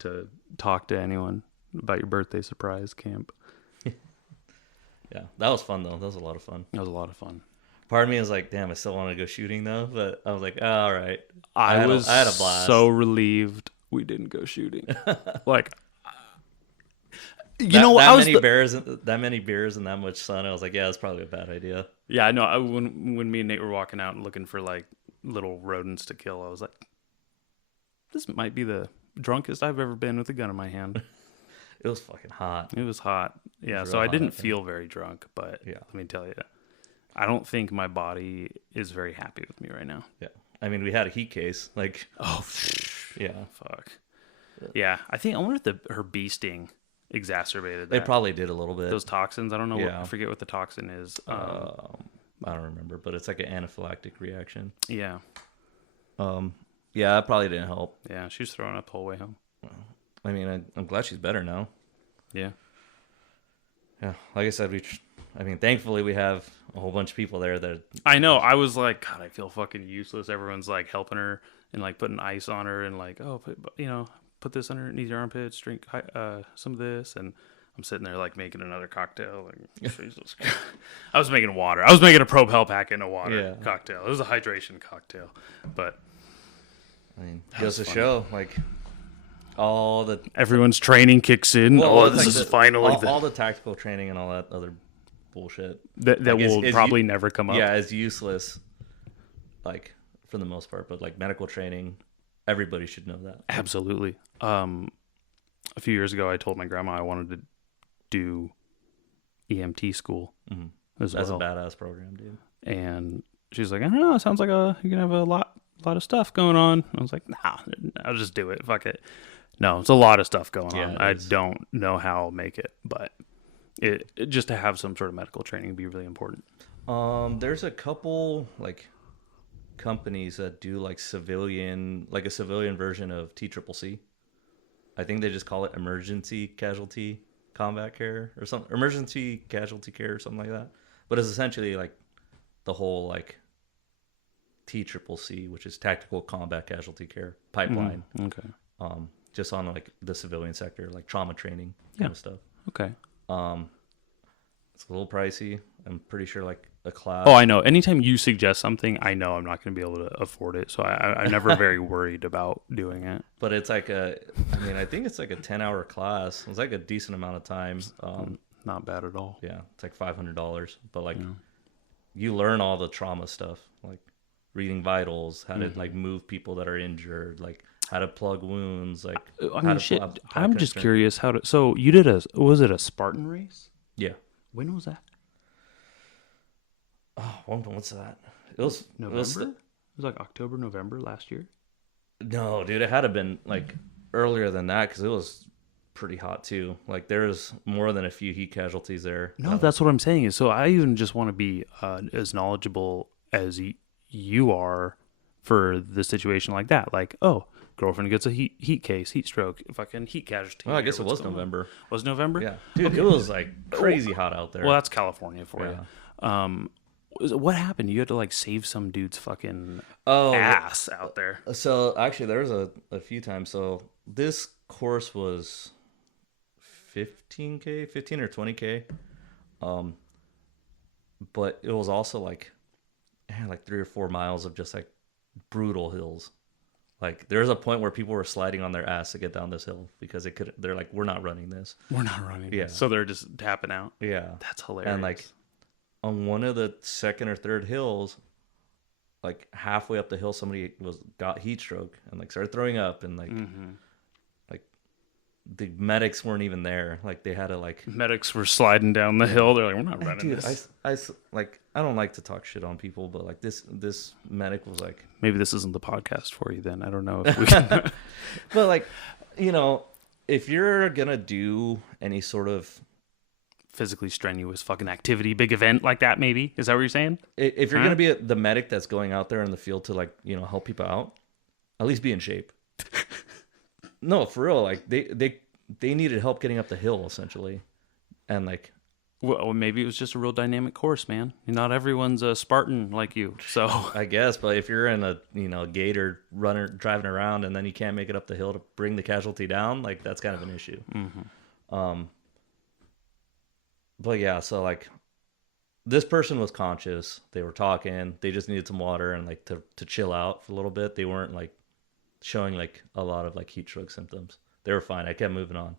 to talk to anyone about your birthday surprise camp. Yeah, that was fun though. That was a lot of fun. That was a lot of fun. Part of me was like, damn, I still want to go shooting though, but I was like, oh, all right. I had a blast. So relieved we didn't go shooting. Like, you know, that many beers and that much sun. I was like, yeah, that's probably a bad idea. Yeah, I know. When me and Nate were walking out and looking for like little rodents to kill, I was like, this might be the drunkest I've ever been with a gun in my hand. It was fucking hot. It was hot. Yeah, so I didn't feel very drunk, but let me tell you, I don't think my body is very happy with me right now. Yeah. I mean, we had a heat case. Like, oh, yeah. Fuck. Yeah, I wonder if her bee sting exacerbated that. It probably did a little bit. Those toxins, I don't know. I forget what the toxin is. I don't remember, but it's like an anaphylactic reaction. Yeah. Yeah, that probably didn't help. Yeah, she was throwing up the whole way home. I mean, I'm glad she's better now. Yeah. Yeah, like I said, thankfully we have a whole bunch of people there that... I know, I was like, God, I feel fucking useless. Everyone's like helping her and like putting ice on her and like, oh, put this underneath your armpits, drink some of this. And I'm sitting there like making another cocktail. Like, Jesus. I was making water. I was making a Propel pack in a water cocktail. It was a hydration cocktail. But... I mean, goes to show, like... everyone's training kicks in. Well, this is finally all the tactical training and all that other bullshit that will probably never come up. Yeah, it's useless, like for the most part. But like medical training, everybody should know that. Absolutely. A few years ago, I told my grandma I wanted to do EMT school as well. That's a badass program, dude. And she's like, I don't know. It sounds like you're gonna have a lot of stuff going on. I was like, nah, I'll just do it. Fuck it. No, it's a lot of stuff going on. I don't know how I'll make it, but it just to have some sort of medical training would be really important. There's a couple like companies that do like a civilian version of TCCC. I think they just call it emergency casualty combat care or something, emergency casualty care or something like that. But it's essentially like the whole like TCCC, which is tactical combat casualty care pipeline. Okay. Just on like the civilian sector, like trauma training kind of stuff. Okay. It's a little pricey. I'm pretty sure like a class. Oh, I know. Anytime you suggest something, I know I'm not going to be able to afford it. So I'm never very worried about doing it. But it's like I think it's like a 10-hour class. It's like a decent amount of time. Not bad at all. Yeah. It's like $500. But like you learn all the trauma stuff, like reading vitals, how to like move people that are injured, like how to plug wounds, like I'm just curious how to. So you did was it a Spartan race? Yeah. When was that? Oh, what's that? It was November. It was like October, November last year. No, dude, it had to have been like earlier than that because it was pretty hot too. Like there's more than a few heat casualties there. No, that's what I'm saying. Is so I even just want to be as knowledgeable as you are for the situation like that. Like, oh, girlfriend gets a heat case, heat stroke, fucking heat casualty. Well, I guess it was November. Was November? Yeah, dude, it was like crazy hot out there. Well, that's California for you. What happened? You had to like save some dude's fucking ass out there. So actually, there was a few times. So this course was 15 or 20K. But it was also like 3 or 4 miles of just like brutal hills. Like there's a point where people were sliding on their ass to get down this hill because they're like, we're not running this. We're not running Yeah. this. So they're just tapping out. Yeah. That's hilarious. And like on one of the second or third hills, like halfway up the hill, somebody got heat stroke and like started throwing up and like, like the medics weren't even there. Like they had to like. Medics were sliding down the hill. They're like, we're not running Dude, this. I don't like to talk shit on people, but like this medic was like. Maybe this isn't the podcast for you then. I don't know if we can. But like, you know, if you're gonna do any sort of physically strenuous fucking activity, big event like that, maybe? Is that what you're saying? if you're gonna be the medic that's going out there in the field to like, you know, help people out, at least be in shape. No, for real. Like they needed help getting up the hill essentially, and like. Well, maybe it was just a real dynamic course, man. Not everyone's a Spartan like you, so. I guess, but if you're in a gator runner driving around and then you can't make it up the hill to bring the casualty down, like that's kind of an issue. Mm-hmm. But yeah, so like this person was conscious. They were talking. They just needed some water and like to chill out for a little bit. They weren't like showing like a lot of like heat stroke symptoms. They were fine. I kept moving on.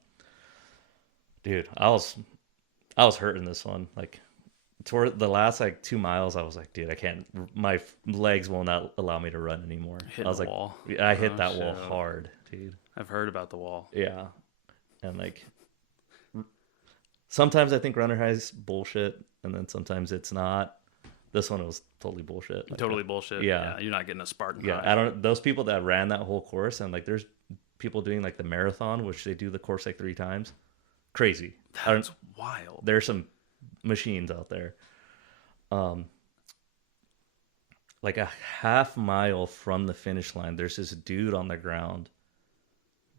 Dude, I was hurting this one. Like toward the last like 2 miles, I was like, dude, I can't. My legs will not allow me to run anymore. Hit I was the like, wall. I hit that wall hard, dude. I've heard about the wall. Yeah, and like sometimes I think runner high is bullshit, and then sometimes it's not. This one was totally bullshit. Like, totally bullshit. Yeah, you're not getting a Spartan. Yeah, high. I don't. Those people that ran that whole course, and like, there's people doing like the marathon, which they do the course like 3 times. Crazy. That's wild. There's some machines out there. Like a half mile from the finish line, there's this dude on the ground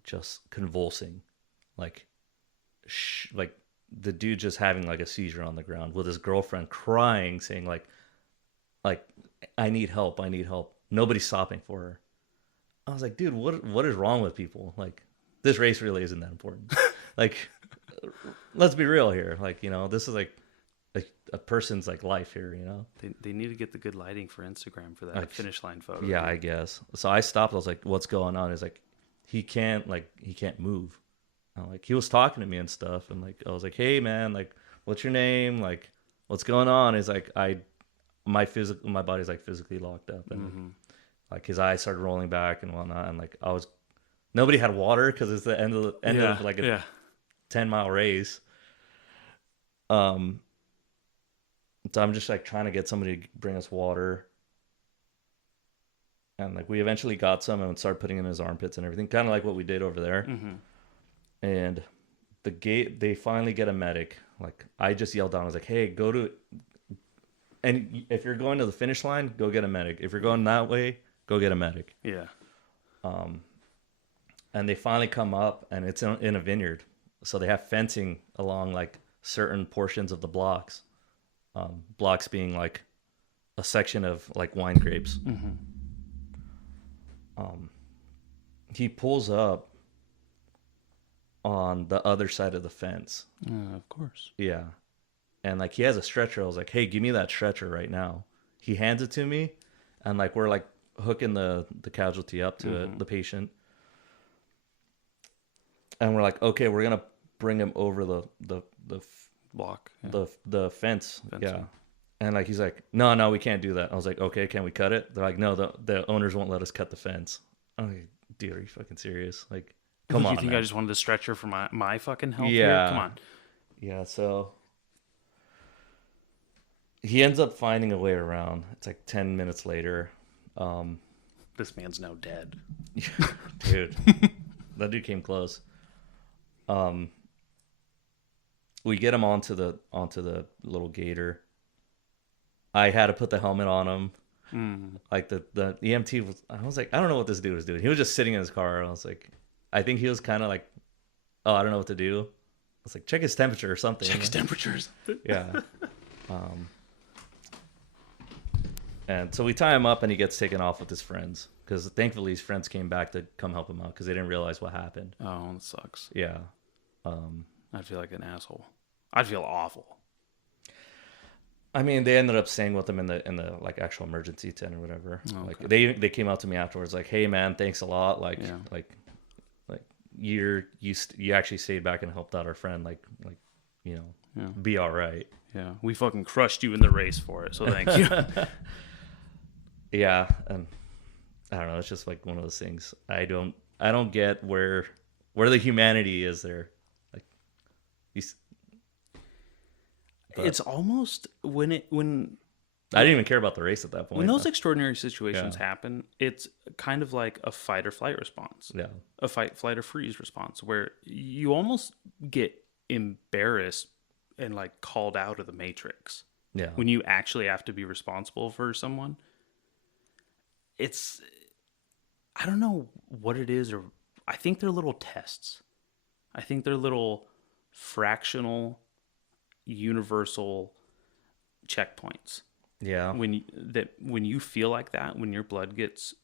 just convulsing. Like the dude just having like a seizure on the ground with his girlfriend crying, saying like I need help. Nobody's stopping for her. I was like, dude, what is wrong with people? Like, this race really isn't that important. Like, let's be real here. Like, you know, this is like a person's like life here, you know. They need to get the good lighting for Instagram for that like, finish line photo. Yeah, I guess. So I stopped. I was like, what's going on? He's like, he can't move. I'm like, he was talking to me and stuff, and like I was like, hey man, like, what's your name? Like, what's going on? He's like, my body's like physically locked up, and like his eyes started rolling back and whatnot, and like nobody had water because it's the end of like a 10-mile race. So I'm just like trying to get somebody to bring us water, and like we eventually got some and started putting in his armpits and everything, kind of like what we did over there. And they finally get a medic. Like I just yelled down, I was like, hey, and if you're going to the finish line, go get a medic. If you're going that way, go get a medic. Yeah. And they finally come up, and it's in a vineyard, so they have fencing along like certain portions of the blocks. Blocks being like a section of like wine grapes. He pulls up on the other side of the fence. Of course. Yeah. And like he has a stretcher. I was like, hey, give me that stretcher right now. He hands it to me, and like we're like hooking the casualty up to it, the patient. And we're like, okay, we're gonna bring him over the block, the fence. Fencing. Yeah. And like he's like, no, we can't do that. I was like, okay, can we cut it? They're like, no, the owners won't let us cut the fence. I'm like, dude, are you fucking serious? Like, come on. You think man. I just wanted a stretcher for my fucking health? Yeah. Here? Come on. Yeah. So he ends up finding a way around. It's like 10 minutes later. This man's now dead. Dude, that dude came close. We get him onto the little gator. I had to put the helmet on him. Like the EMT I was like, I don't know what this dude was doing. He was just sitting in his car. I was like, I think he was kind of like, oh, I don't know what to do. I was like, check his temperature or something. Check his temperature. Yeah. And so we tie him up, and he gets taken off with his friends, because thankfully his friends came back to come help him out because they didn't realize what happened. Oh, that sucks. Yeah. I'd feel like an asshole. I'd feel awful. I mean, they ended up staying with him in the like actual emergency tent or whatever. Oh, like okay. they came out to me afterwards, like, hey man, thanks a lot. Like you actually stayed back and helped out our friend. Like you know, be all right. Yeah, we fucking crushed you in the race for it, so thank you. Yeah, and I don't know. It's just like one of those things. I don't get where where the humanity is there. Like, it's almost when I didn't even care about the race at that point. when those extraordinary situations happen, it's kind of like a fight or flight response. Yeah. A fight, flight, or freeze response where you almost get embarrassed and like called out of the matrix. Yeah. When you actually have to be responsible for someone. I don't know what it is, or I think they're little tests. I think they're little fractional, universal checkpoints. Yeah. When you feel like that, when your blood gets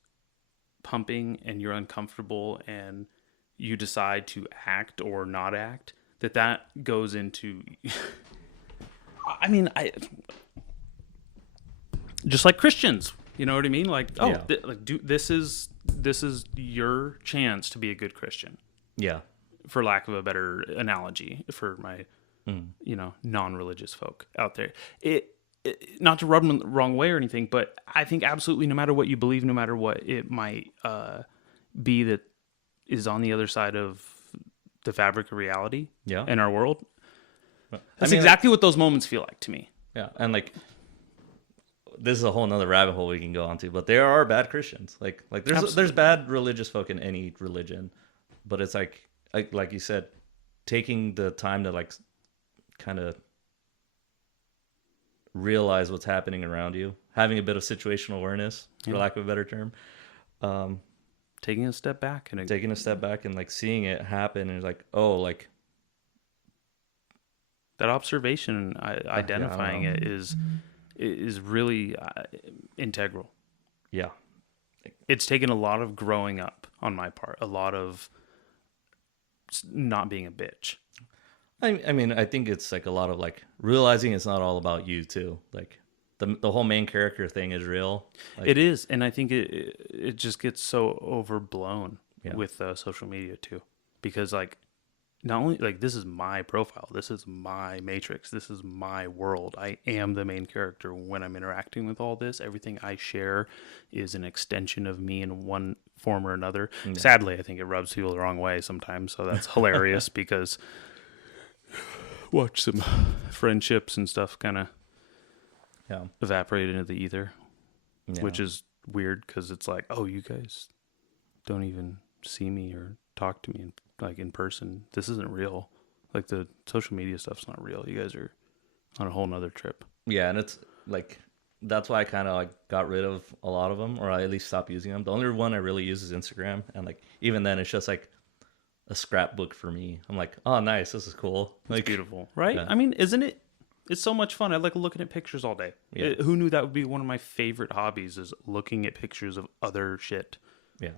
pumping and you're uncomfortable and you decide to act or not act, that goes into. I mean, just like Christians, you know what I mean? Like, this is your chance to be a good Christian. Yeah. For lack of a better analogy, for my non-religious folk out there. Not to rub them the wrong way or anything, but I think absolutely no matter what you believe, no matter what it might be that is on the other side of the fabric of reality in our world, that's exactly what those moments feel like to me. Yeah, and like this is a whole nother rabbit hole we can go onto, but there are bad Christians. Like there's bad religious folk in any religion, but it's like you said, taking the time to like kind of realize what's happening around you, having a bit of situational awareness, for lack of a better term, taking a step back and like seeing it happen, and like, oh, like that observation, identifying it is really integral. Yeah, it's taken a lot of growing up on my part, a lot of not being a bitch. I mean, I think it's like a lot of like realizing it's not all about you too. Like the whole main character thing is real. Like, it is, and I think it just gets so overblown with social media too, because like not only like this is my profile, this is my matrix, this is my world. I am the main character when I'm interacting with all this. Everything I share is an extension of me in one form or another. Yeah. Sadly, I think it rubs people the wrong way sometimes, so that's hilarious because. Watch some friendships and stuff kind of evaporate into the ether, which is weird because it's like, oh, you guys don't even see me or talk to me in person. This isn't real. Like the social media stuff's not real. You guys are on a whole nother trip. Yeah, and it's like that's why I kind of like got rid of a lot of them, or I at least stopped using them. The only one I really use is Instagram, and like even then, it's just like a scrapbook for me. I'm like, oh, nice, this is cool. Like, it's beautiful, right? Yeah. I mean, isn't it? It's so much fun. I like looking at pictures all day. Yeah. Who knew that would be one of my favorite hobbies, is looking at pictures of other shit. Yeah.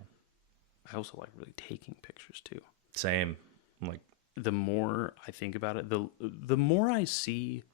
I also like really taking pictures too. Same. I'm like, the more I think about it, the more I see.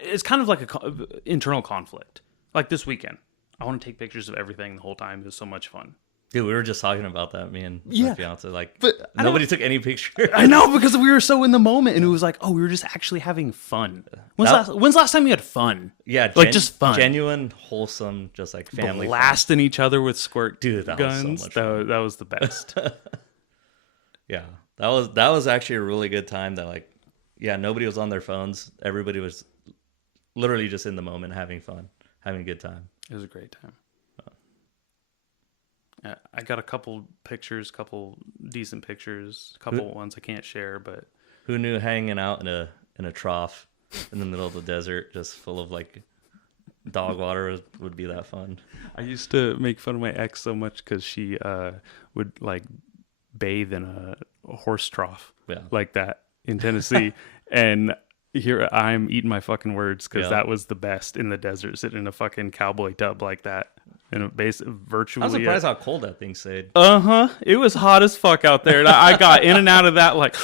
It's kind of like a internal conflict. Like this weekend, I want to take pictures of everything the whole time. It was so much fun. Dude, we were just talking about that, me and my fiance. Like, but nobody took any pictures. I know, because we were so in the moment, and it was like, oh, we were just actually having fun. When's the last time you had fun? Yeah, like just fun, genuine, wholesome, just like family blasting fun. Each other with squirt Was guns. so much fun. That was the best. Yeah, that was actually a really good time. That like, nobody was on their phones. Everybody was literally just in the moment, having fun, having a good time. It was a great time. I got a couple pictures, couple decent pictures, couple ones I can't share, but who knew hanging out in a trough in the middle of the desert, just full of like dog water, would be that fun. I used to make fun of my ex so much because she would like bathe in a horse trough like that in Tennessee, and here I'm eating my fucking words because that was the best in the desert, sitting in a fucking cowboy tub like that. And virtually, I was surprised how cold that thing stayed. It was hot as fuck out there. And I got in and out of that like,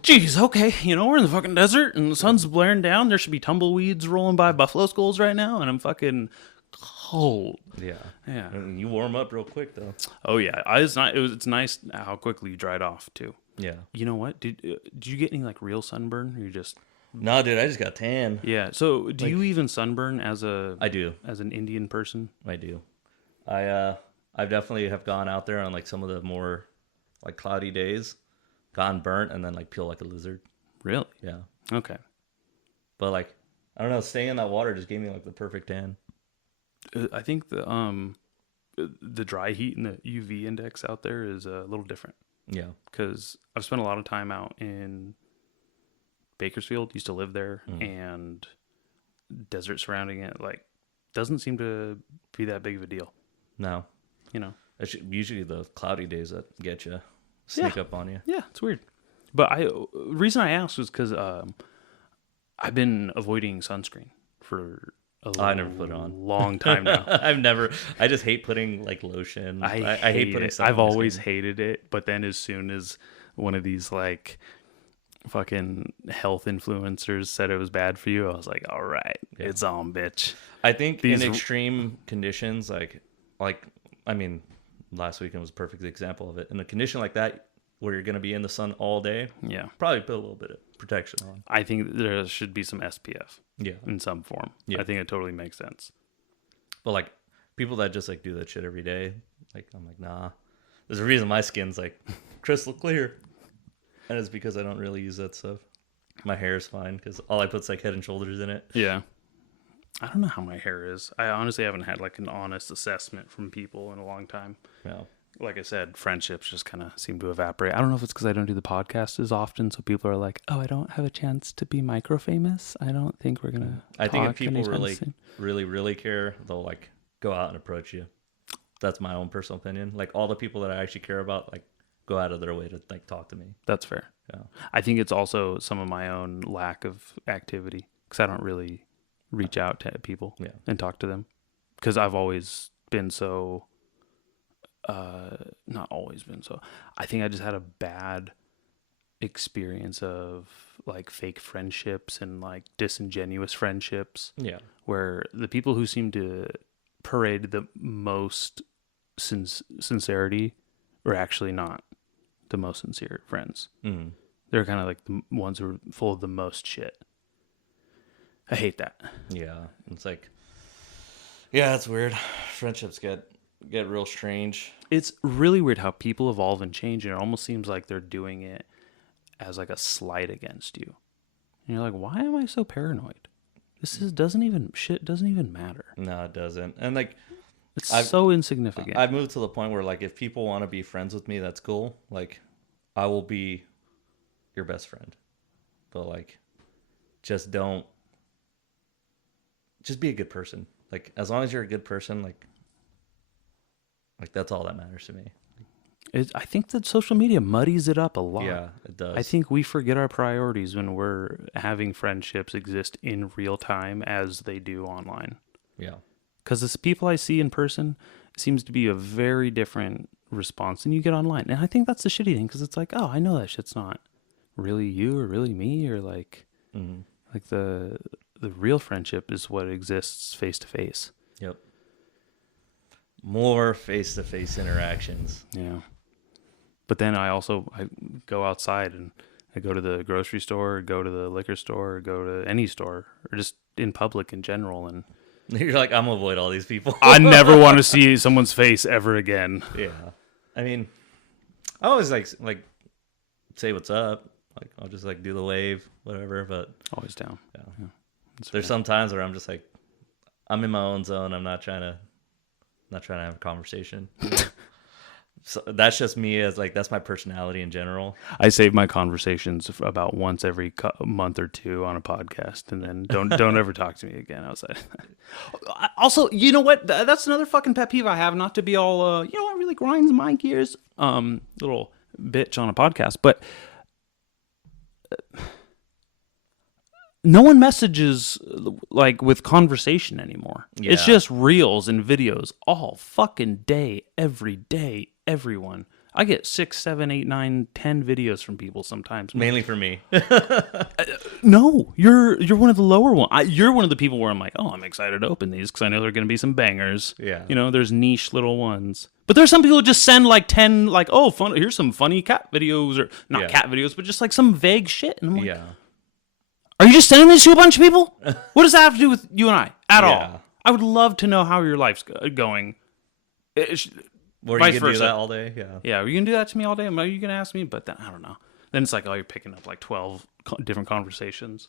geez, okay. We're in the fucking desert and the sun's blaring down. There should be tumbleweeds rolling by buffalo skulls right now. And I'm fucking cold. Yeah. And you warm up real quick, though. Oh, yeah. It's nice how quickly you dried off, too. Yeah. You know what? Did you get any like real sunburn? Or you just... No, dude, I just got tan. Yeah. So, do you even sunburn as I do. As an Indian person? I do. I I've definitely have gone out there on like some of the more like cloudy days, gotten burnt, and then like peel like a lizard. Really? Yeah. Okay. But like, I don't know, staying in that water just gave me like the perfect tan. I think the dry heat and the UV index out there is a little different. Yeah. Because I've spent a lot of time out in Bakersfield, used to live there, and desert surrounding it, like, doesn't seem to be that big of a deal. No. You know? It's usually the cloudy days that get you, sneak up on you. Yeah, it's weird. But the reason I asked was because I've been avoiding sunscreen for I never put it on. long time now. I just hate putting like lotion. I hate putting it. stuff I've on my always skin. hated it. But then as soon as one of these like fucking health influencers said it was bad for you, I was like, all right, it's on, bitch. I think These in extreme conditions, like I mean, last weekend was a perfect example of it. In a condition like that, where you're going to be in the sun all day, Yeah. probably put a little bit of protection on. I think there should be some SPF Yeah. in some form. Yeah. I think it totally makes sense. But like people that just like do that shit every day, like I'm like, nah. There's a reason my skin's like crystal clear. And it's because I don't really use that stuff. My hair is fine because all I put's like Head and Shoulders in it. Yeah. I don't know how my hair is. I honestly haven't had like an honest assessment from people in a long time. No. Like I said, friendships just kind of seem to evaporate. I don't know if it's because I don't do the podcast as often, so people are like, "Oh, I don't have a chance to be micro famous. I don't think we're gonna." I think if talk people anytime really, soon." really care, they'll like go out and approach you. That's my own personal opinion. Like all the people that I actually care about, like go out of their way to like talk to me. That's fair. Yeah. I think it's also some of my own lack of activity because I don't really reach out to people and talk to them because I've always been so. Not always been so. I think I just had a bad experience of like fake friendships and like disingenuous friendships. Yeah. Where the people who seem to parade the most sincerity were actually not the most sincere friends. Mm-hmm. They're kind of like the ones who are full of the most shit. I hate that. Yeah. It's like, yeah, it's weird. Friendships get real strange. It's really weird how people evolve and change, and it almost seems like they're doing it as like a slight against you. And you're like, why am I so paranoid? Doesn't even matter. No, it doesn't. And like, It's so insignificant. I've moved to the point where like if people want to be friends with me, that's cool. Like, I will be your best friend. But like, just be a good person. Like, as long as you're a good person, like that's all that matters to me. I think that social media muddies it up a lot. Yeah, it does. I think we forget our priorities when we're having friendships exist in real time as they do online. Yeah. Because the people I see in person seems to be a very different response than you get online. And I think that's the shitty thing because it's like, oh, I know that shit's not really you or really me or like, like the real friendship is what exists face to face. Yep. More face-to-face interactions. Yeah. But then I go outside and I go to the grocery store, or go to the liquor store, or go to any store, or just in public in general. And You're like, I'm gonna avoid all these people. I never want to see someone's face ever again. Yeah. I mean, I always like say what's up. Like I'll just like do the wave, whatever. But Always down. yeah. There's some times where I'm just like, I'm in my own zone. I'm not trying to have a conversation. So that's just me as like, that's my personality in general. I save my conversations about once every month or two on a podcast, and then don't ever talk to me again outside. Also, you know what? That's another fucking pet peeve I have. Not to be all, you know what really grinds my gears? Little bitch on a podcast, but no one messages like with conversation anymore. Yeah. It's just reels and videos all fucking day, every day. Everyone. I get 6, 7, 8, 9, 10 videos from people sometimes. Mainly for me. No, you're one of the lower ones. You're one of the people where I'm like, oh, I'm excited to open these because I know they're going to be some bangers. Yeah. You know, there's niche little ones. But there's some people who just send like 10, like, oh, fun. Here's some funny cat videos, or not cat videos, but just like some vague shit. And I'm like, Yeah. are you just sending this to a bunch of people? What does that have to do with you and I at Yeah. all? I would love to know how your life's going. Or Vice you can do versa. that all day. Yeah. Yeah, are you gonna do that to me all day? Are you gonna ask me? But then I don't know. Then it's like, oh, you're picking up like 12 different conversations.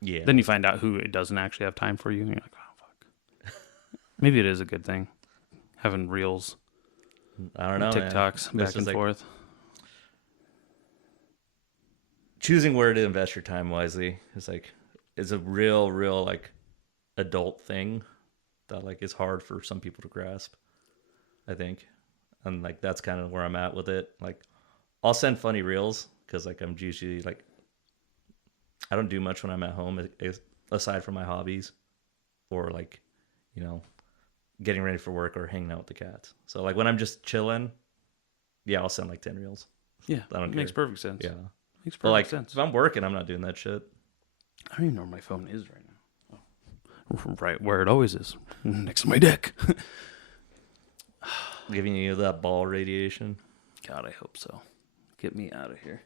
Yeah. Then you find out who doesn't actually have time for you, and you're like, oh fuck. Maybe it is a good thing having reels, I don't know. TikToks Man. back and forth. Choosing where to invest your time wisely is a real like adult thing that like is hard for some people to grasp, I think. And like that's kind of where I'm at with it. Like I'll send funny reels because like I'm usually like I don't do much when I'm at home aside from my hobbies or like, you know, getting ready for work or hanging out with the cats. So like when I'm just chilling, yeah, I'll send like 10 reels. Yeah, I don't care. makes perfect sense. Yeah. Makes But perfect like sense. if I'm working, I'm not doing that shit. I don't even know where my phone is right now. Oh. Right where it always is, next to my dick. Giving you that ball radiation. God, I hope so. Get me out of here.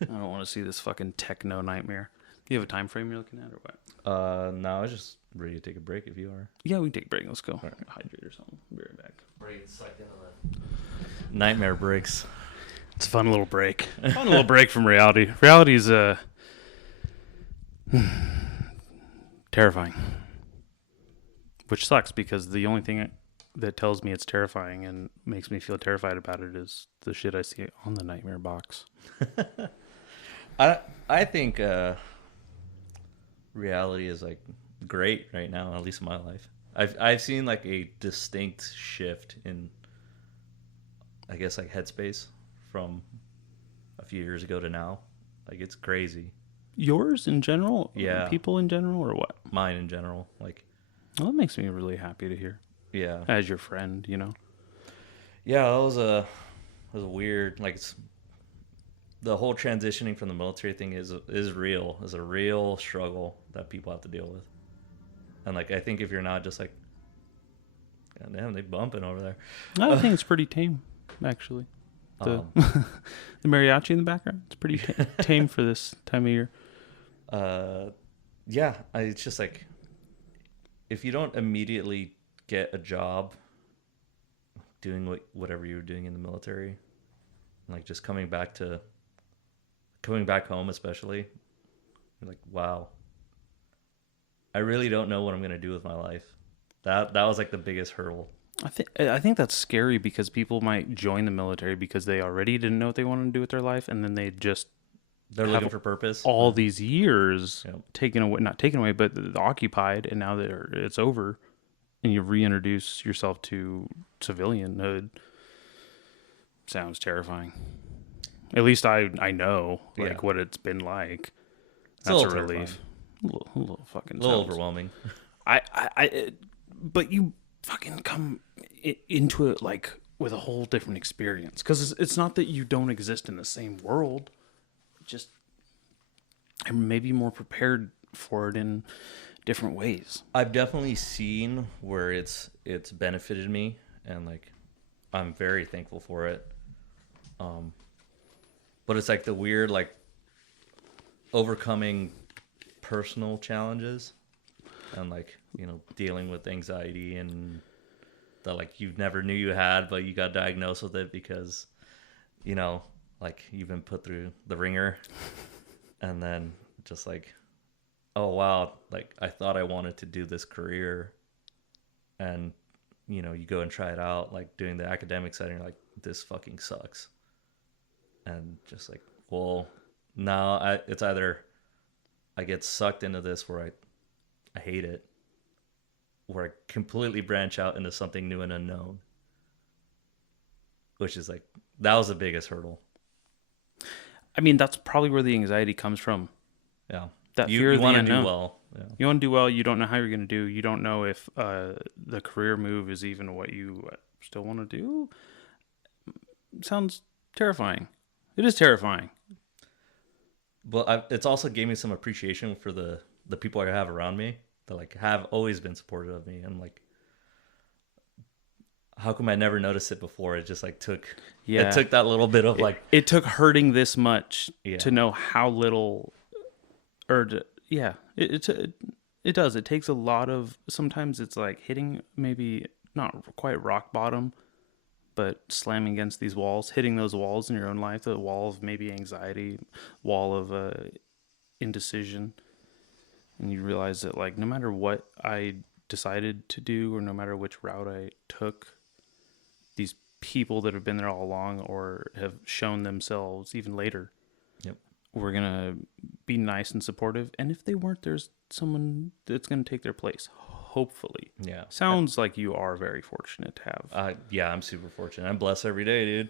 I don't want to see this fucking techno nightmare. You have a time frame you're looking at or what? No, I was just ready to take a break if you are. Yeah, we can take a break. Let's go. Hydrate or something. Be right back. Nightmare breaks. It's a fun little break. Fun little break from reality. Reality is terrifying. Which sucks because the only thing that tells me it's terrifying and makes me feel terrified about it is the shit I see on the nightmare box. I think reality is like great right now, at least in my life. I've seen like a distinct shift in, I guess, like headspace from a few years ago to now. Like it's crazy. Yours in general? Yeah. People in general or what? Mine in general. Like, Well, that makes me really happy to hear. yeah. As your friend, you know. Yeah, it was a weird, like, the whole transitioning from the military thing is real. Is a real struggle that people have to deal with. And like, I think if you're not just like, God damn, they bumping over there. I think it's pretty tame, actually. The the mariachi in the background, it's pretty tame for this time of year. Yeah, it's just like, if you don't immediately get a job doing whatever you were doing in the military, like just coming back home especially, you're like, wow, I really don't know what I'm gonna do with my life. That was like the biggest hurdle. I think that's scary because people might join the military because they already didn't know what they wanted to do with their life, and then they're looking for purpose. All these years Yep. not taken away, but occupied, and now that it's over, and you reintroduce yourself to civilianhood. Sounds terrifying. At least I know what it's been like. That's a relief. A little fucking. A little overwhelming. But you fucking come into it like with a whole different experience, because it's not that you don't exist in the same world, just I'm maybe more prepared for it in different ways. I've definitely seen where it's benefited me, and like I'm very thankful for it. But it's like the weird like overcoming personal challenges and like, you know, dealing with anxiety and that like you never knew you had, but you got diagnosed with it because, you know, like you've been put through the ringer. And then just like, oh wow, like I thought I wanted to do this career, and you know, you go and try it out, like doing the academic side, and you're like, this fucking sucks. And just like, well, now it's either I get sucked into this where I hate it, where I completely branch out into something new and unknown, which is like, that was the biggest hurdle. I mean, that's probably where the anxiety comes from. Yeah. That you fear of the want to unknown. do well. Yeah. You want to do well. You don't know how you're going to do. You don't know if the career move is even what you still want to do. Sounds terrifying. It is terrifying. But it's also gave me some appreciation for the people I have around me that like have always been supportive of me. And like, how come I never noticed it before? It just like took that little bit of like, it took hurting this much Yeah. to know how little, it does. It takes a lot of, sometimes it's like hitting maybe not quite rock bottom, but slamming against these walls, hitting those walls in your own life, the wall of maybe anxiety, wall of indecision, and you realize that like no matter what I decided to do or no matter which route I took, these people that have been there all along or have shown themselves even later, Yep. we're gonna be nice and supportive. And if they weren't, there's someone that's gonna take their place. Hopefully. Yeah. Sounds like you are very fortunate to have. Yeah, I'm super fortunate. I'm blessed every day, dude.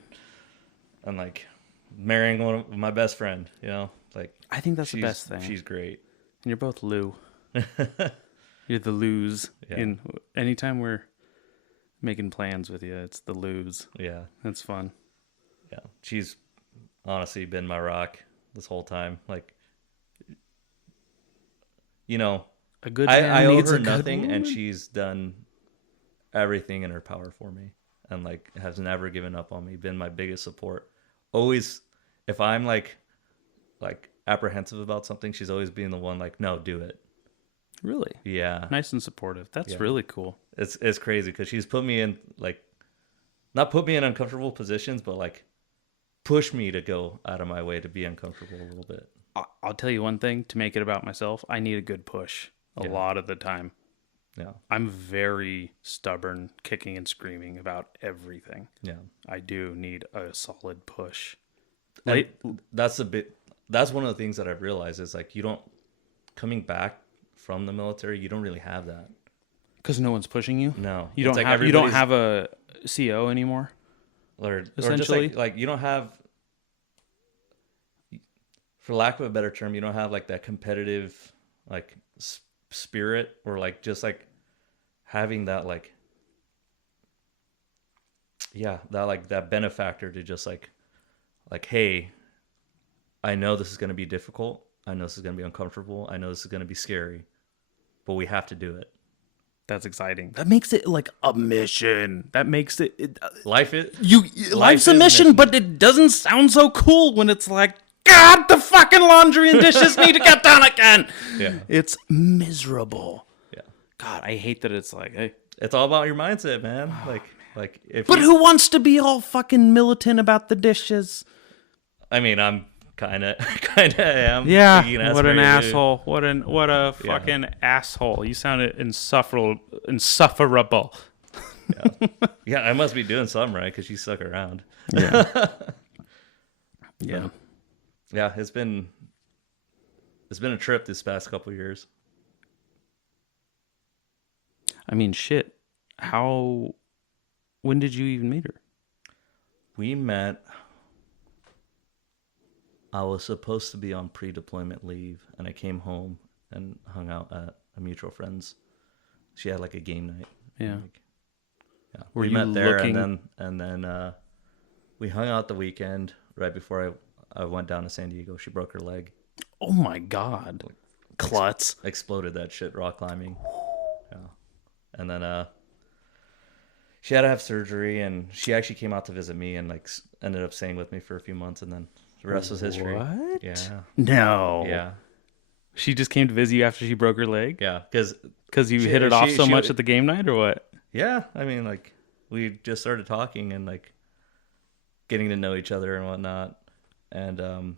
I'm like marrying one of my best friend, you know? Like I think that's the best thing. She's great. And you're both Lou. You're the Lou's. Yeah. In anytime we're making plans with you, it's the Lou's. Yeah. That's fun. Yeah. She's honestly been my rock this whole time. Like, you know, A good I man owe needs her a good nothing, and woman. she's done everything in her power for me, and like has never given up on me. Been my biggest support. Always, if I'm like apprehensive about something, she's always been the one like, no, do it. Really? Yeah, Nice and supportive. That's Yeah. really cool. it's crazy because she's put me in like, not put me in uncomfortable positions, but like push me to go out of my way to be uncomfortable a little bit. I'll tell you one thing to make it about myself. I need a good push a Yeah. lot of the time. Yeah, I'm very stubborn, kicking and screaming about everything. yeah. I do need a solid push. And that's one of the things that I've realized is like coming back from the military, you don't really have that. Because no one's pushing you. No, You It's don't like have. You don't everybody's- have a CO anymore. or just essentially. like you don't have, for lack of a better term, you don't have like that competitive like spirit, or like just like having that like, yeah, that benefactor to just like hey, I know this is going to be difficult, I know this is going to be uncomfortable, I know this is going to be scary, but we have to do it. That's exciting. That makes it like a mission. That makes it. Life's Life's a is mission, but it doesn't sound so cool when it's like, God, the fucking laundry and dishes need to get done again. Yeah. It's miserable. Yeah, God, I hate that it's like, hey. it's all about your mindset, man. Like if But you, who wants to be all fucking militant about the dishes? I mean, I'm kind of am. Yeah, thinking that's what an very rude. asshole. What a fucking asshole. You sounded insufferable. Yeah, I must be doing something right because you suck around. Yeah. Yeah, it's been a trip this past couple of years. I mean, shit. When did you even meet her? We met. I was supposed to be on pre-deployment leave, and I came home and hung out at a mutual friend's. She had like a game night. Yeah. Yeah. Were We you met there, looking- and then we hung out the weekend right before I went down to San Diego. She broke her leg. Oh my God. Klutz. Exploded that shit rock climbing. Yeah. And then she had to have surgery, and she actually came out to visit me and like ended up staying with me for a few months, and then the rest was history. What? Yeah. No. Yeah. She just came to visit you after she broke her leg? Yeah. Because Because you hit it off so she- much at the game night, or what? yeah, I mean, like we just started talking and like getting to know each other and whatnot, and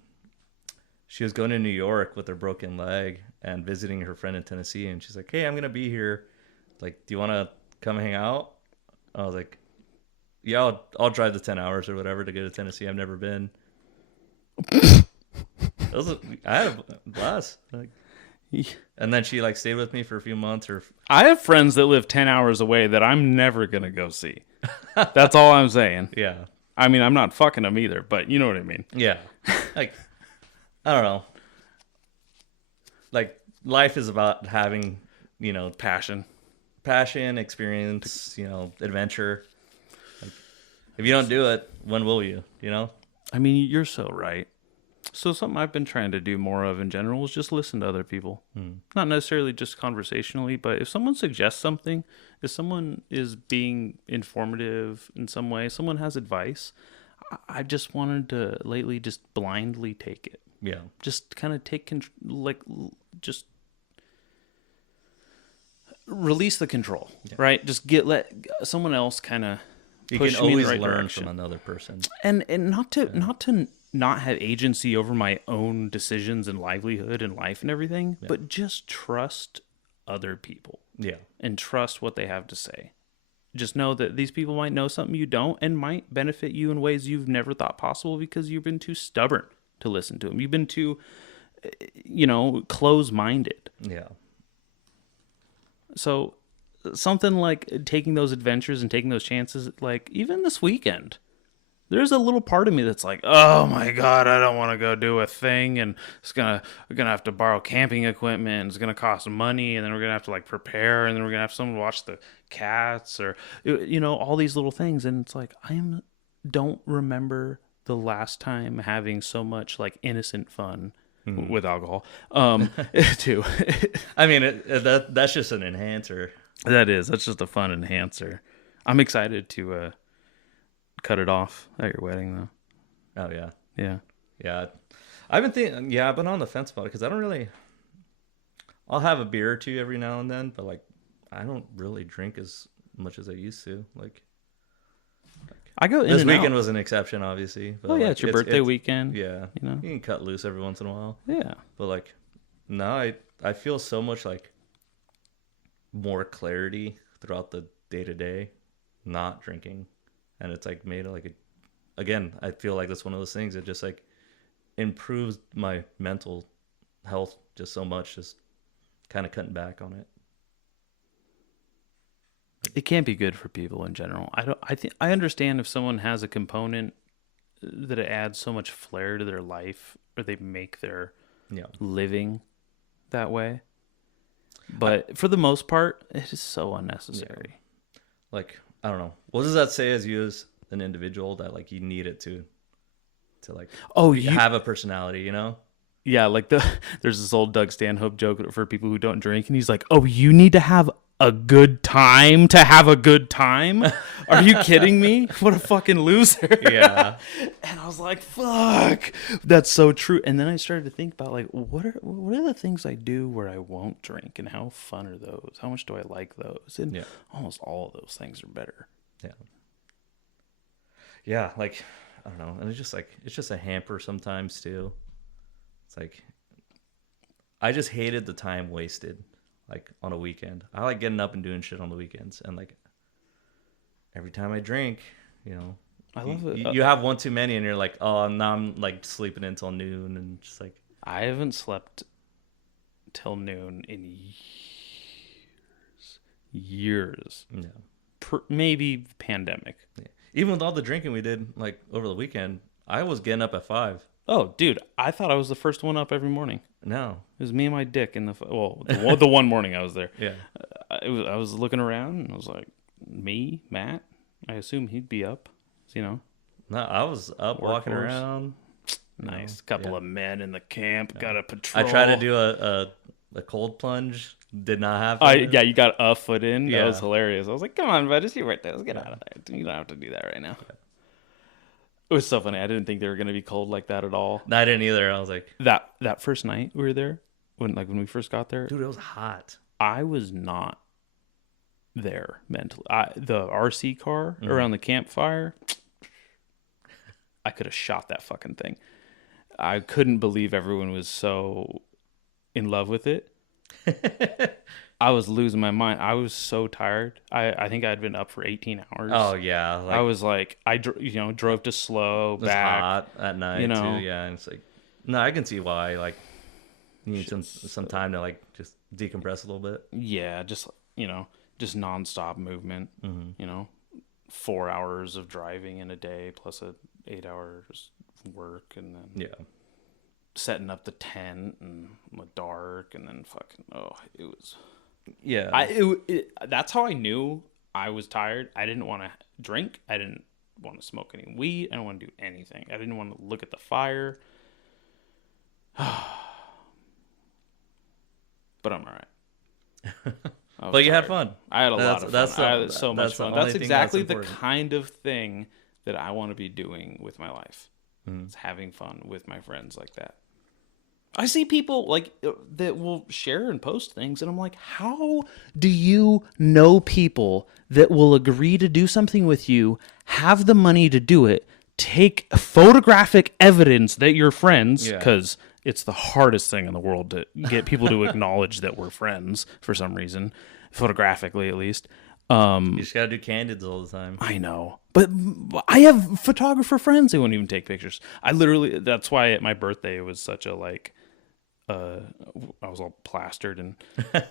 she was going to New York with her broken leg and visiting her friend in Tennessee, and she's like, "Hey, I'm gonna be here. Like, do you want to come hang out?" I was like, "Yeah, I'll drive the 10 hours or whatever to go to Tennessee. I've never been." I had a blast. Like, and then she like stayed with me for a few months. Or I have friends that live 10 hours away that I'm never going to go see. That's all I'm saying. yeah, I mean, I'm not fucking them either, but you know what I mean. yeah. Like, I don't know. Like, life is about having, Passion. experience, adventure. Like, if you don't do it, when will you? I mean, you're so right. So something I've been trying to do more of in general is just listen to other people. Not necessarily just conversationally, but if someone suggests something, if someone is being informative in some way, someone has advice, I've just wanted to lately just blindly take it. Yeah. Just kind of take control, just release the control, right? Just let someone else kind of You push can me in the always right learn direction. from another person. And not to not have agency over my own decisions and livelihood and life and everything, but just trust other people. Yeah. And trust what they have to say. Just know that these people might know something you don't and might benefit you in ways you've never thought possible because you've been too stubborn to listen to them. You've been too, close-minded. Yeah. So something like taking those adventures and taking those chances, like even this weekend, there's a little part of me that's like, oh my God, I don't want to go do a thing. And we're going to have to borrow camping equipment. It's going to cost money. And then we're going to have to like prepare. And then we're going to have someone watch the cats or, all these little things. And it's like, don't remember the last time having so much like innocent fun with alcohol, too. I mean, that's just an enhancer. That's just a fun enhancer. I'm excited to, cut it off at your wedding though. Oh yeah. Yeah. I've been on the fence about it because I don't really. I'll have a beer or two every now and then, but like, I don't really drink as much as I used to. Like, I go in this and weekend out. was an exception, obviously. But It's your birthday weekend. Yeah, You can cut loose every once in a while. Yeah. But like, no, I feel so much like more clarity throughout the day to day, not drinking. And it's like made like again, I feel like that's one of those things that just like improves my mental health just so much, just kind of cutting back on it. It can't be good for people in general. I understand if someone has a component that it adds so much flair to their life or they make their living that way. But for the most part, it is so unnecessary. Yeah. Like, I don't know. What does that say as you as an individual that like you need it to like have a personality, Yeah, like there's this old Doug Stanhope joke for people who don't drink, and he's like, "Oh, you need to have a good time to have a good time? Are you kidding me? What a fucking loser." Yeah. And I was like, "Fuck, that's so true." And then I started to think about like, what are the things I do where I won't drink, and how fun are those? How much do I like those? And almost all of those things are better. Yeah. Yeah, like I don't know, and it's just a hamper sometimes too. It's like I just hated the time wasted, like on a weekend. I like getting up and doing shit on the weekends, and like every time I drink, I love it. You have one too many, and you're like, oh, now I'm like sleeping until noon, and just like I haven't slept till noon in years. Yeah. Maybe pandemic. Yeah. Even with all the drinking we did like over the weekend, I was getting up at 5. Oh, dude, I thought I was the first one up every morning. No. It was me and my dick in the one morning I was there. Yeah. I was looking around and I was like, me, Matt. I assume he'd be up. No, I was up walking around. Nice. Couple of men in the camp. Got a patrol. I tried to do a cold plunge. Did not happen. You got a foot in. Yeah. That was hilarious. I was like, come on, bud, just you right there. Let's get out of there. You don't have to do that right now. Yeah. It was so funny. I didn't think they were going to be cold like that at all. No, I didn't either. I was like... That first night we were there, when we first got there... Dude, it was hot. I was not there mentally. The RC car around the campfire... I could have shot that fucking thing. I couldn't believe everyone was so in love with it. I was losing my mind. I was so tired. I think I'd been up for 18 hours. Oh yeah. I was like, drove to slow it was back. hot at night too. Yeah, and it's like, no, I can see why. Like, you need some time to like just decompress a little bit. Yeah, just nonstop movement. Mm-hmm. 4 hours of driving in a day plus 8 hours work, and then setting up the tent and the dark, and then it was. Yeah, that's how I knew I was tired. I didn't want to drink. I didn't want to smoke any weed. I didn't want to do anything. I didn't want to look at the fire. But I'm all right. But you had fun. I had a lot of fun. I had so much fun. That's exactly the kind of thing that I want to be doing with my life. It's having fun with my friends like that. I see people like that will share and post things, and I'm like, how do you know people that will agree to do something with you have the money to do it, take photographic evidence that you're friends, Yeah. because it's the hardest thing in the world to get people to acknowledge that we're friends for some reason, photographically at least. You just gotta do candids all the time. I know, but I have photographer friends who won't even take pictures. That's why at my birthday it was such a like, I was all plastered and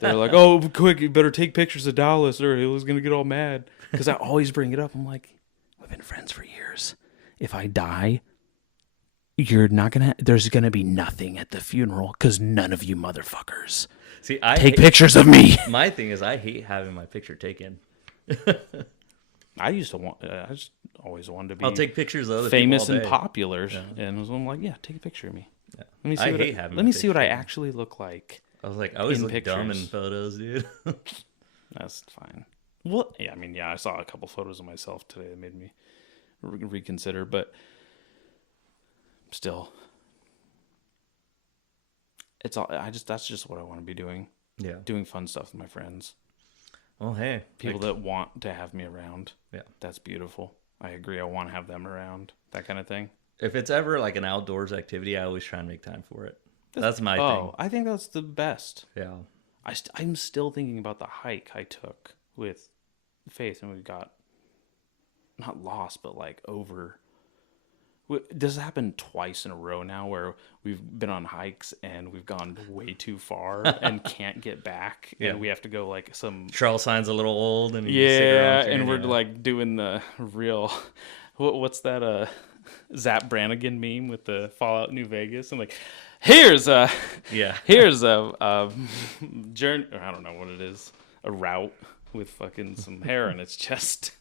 they're like, "Oh, quick, you better take pictures of Dallas or he was gonna get all mad." Because I always bring it up. I'm like, we've been friends for years. If I die, there's gonna be nothing at the funeral because none of you motherfuckers See, take pictures of me. My thing is, I hate having my picture taken. I just always wanted to be I'll take pictures of other famous people all and day. popular, and I'm like, yeah, take a picture of me. Yeah. Let me see. I hate having Let my me see what I picture. actually look like. I was like, I always in look dumb in pictures. photos, dude. That's fine. Well, yeah, I mean, yeah, I saw a couple photos of myself today that made me reconsider, but still, it's all. That's just what I want to be doing. Yeah. Doing fun stuff with my friends, Well, hey, people that want to have me around. Yeah. That's beautiful. I agree. I want to have them around. That kind of thing. if it's ever like an outdoors activity, I always try and make time for it. That's my thing. I think that's the best. Yeah. I'm still thinking about the hike I took with Faith, and we got not lost, but like over. This has happened twice in a row now, where we've been on hikes and we've gone way too far and can't get back, Yeah. and we have to go like some. Trail sign's a little old, and you just sit Yeah, around and we're yeah. like doing the real. What's that? Zap Brannigan meme with the Fallout New Vegas. I'm like, here's a Yeah. here's a journey. Or I don't know what it is. A route with fucking some hair in its chest.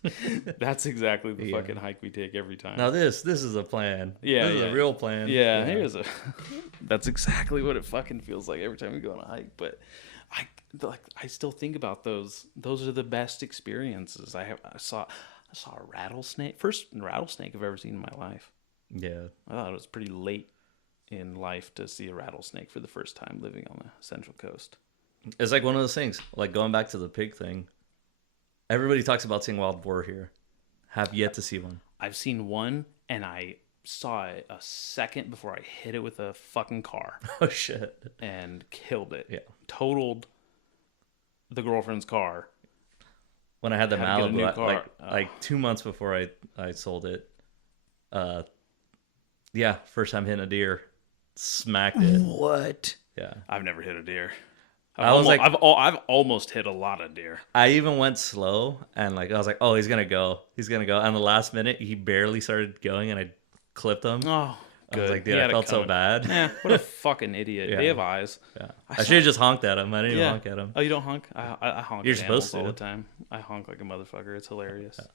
That's exactly the Yeah. fucking hike we take every time. Now this is a plan. Yeah, This is yeah. a real plan. Yeah, here's a. That's exactly what it fucking feels like every time we go on a hike. But I still think about those. Those are the best experiences. I saw a rattlesnake. First rattlesnake I've ever seen in my life. Yeah. I thought it was pretty late in life to see a rattlesnake for the first time living on the Central Coast. It's like one of those things, like going back to the pig thing. Everybody talks about seeing wild boar here. Have yet to see one. I've seen one, and I saw it a second before I hit it with a fucking car Oh shit. and killed it. Yeah. Totaled the girlfriend's car. When I had the Had to get a new Malibu, car. like 2 months before I sold it, yeah, first time hitting a deer, smacked it. What? Yeah, I've never hit a deer. I've I've almost hit a lot of deer. I even went slow and like I was like, oh, he's gonna go, and the last minute he barely started going, and I clipped him. Oh, I good. was like, He dude, had I it felt so coming. bad. Yeah, what a fucking idiot. Yeah. They have eyes. Yeah, I I should have just honked at him. I didn't even honk at him. Oh, you don't honk? I honk You're at animals supposed to. all the time. I honk like a motherfucker. It's hilarious. Yeah.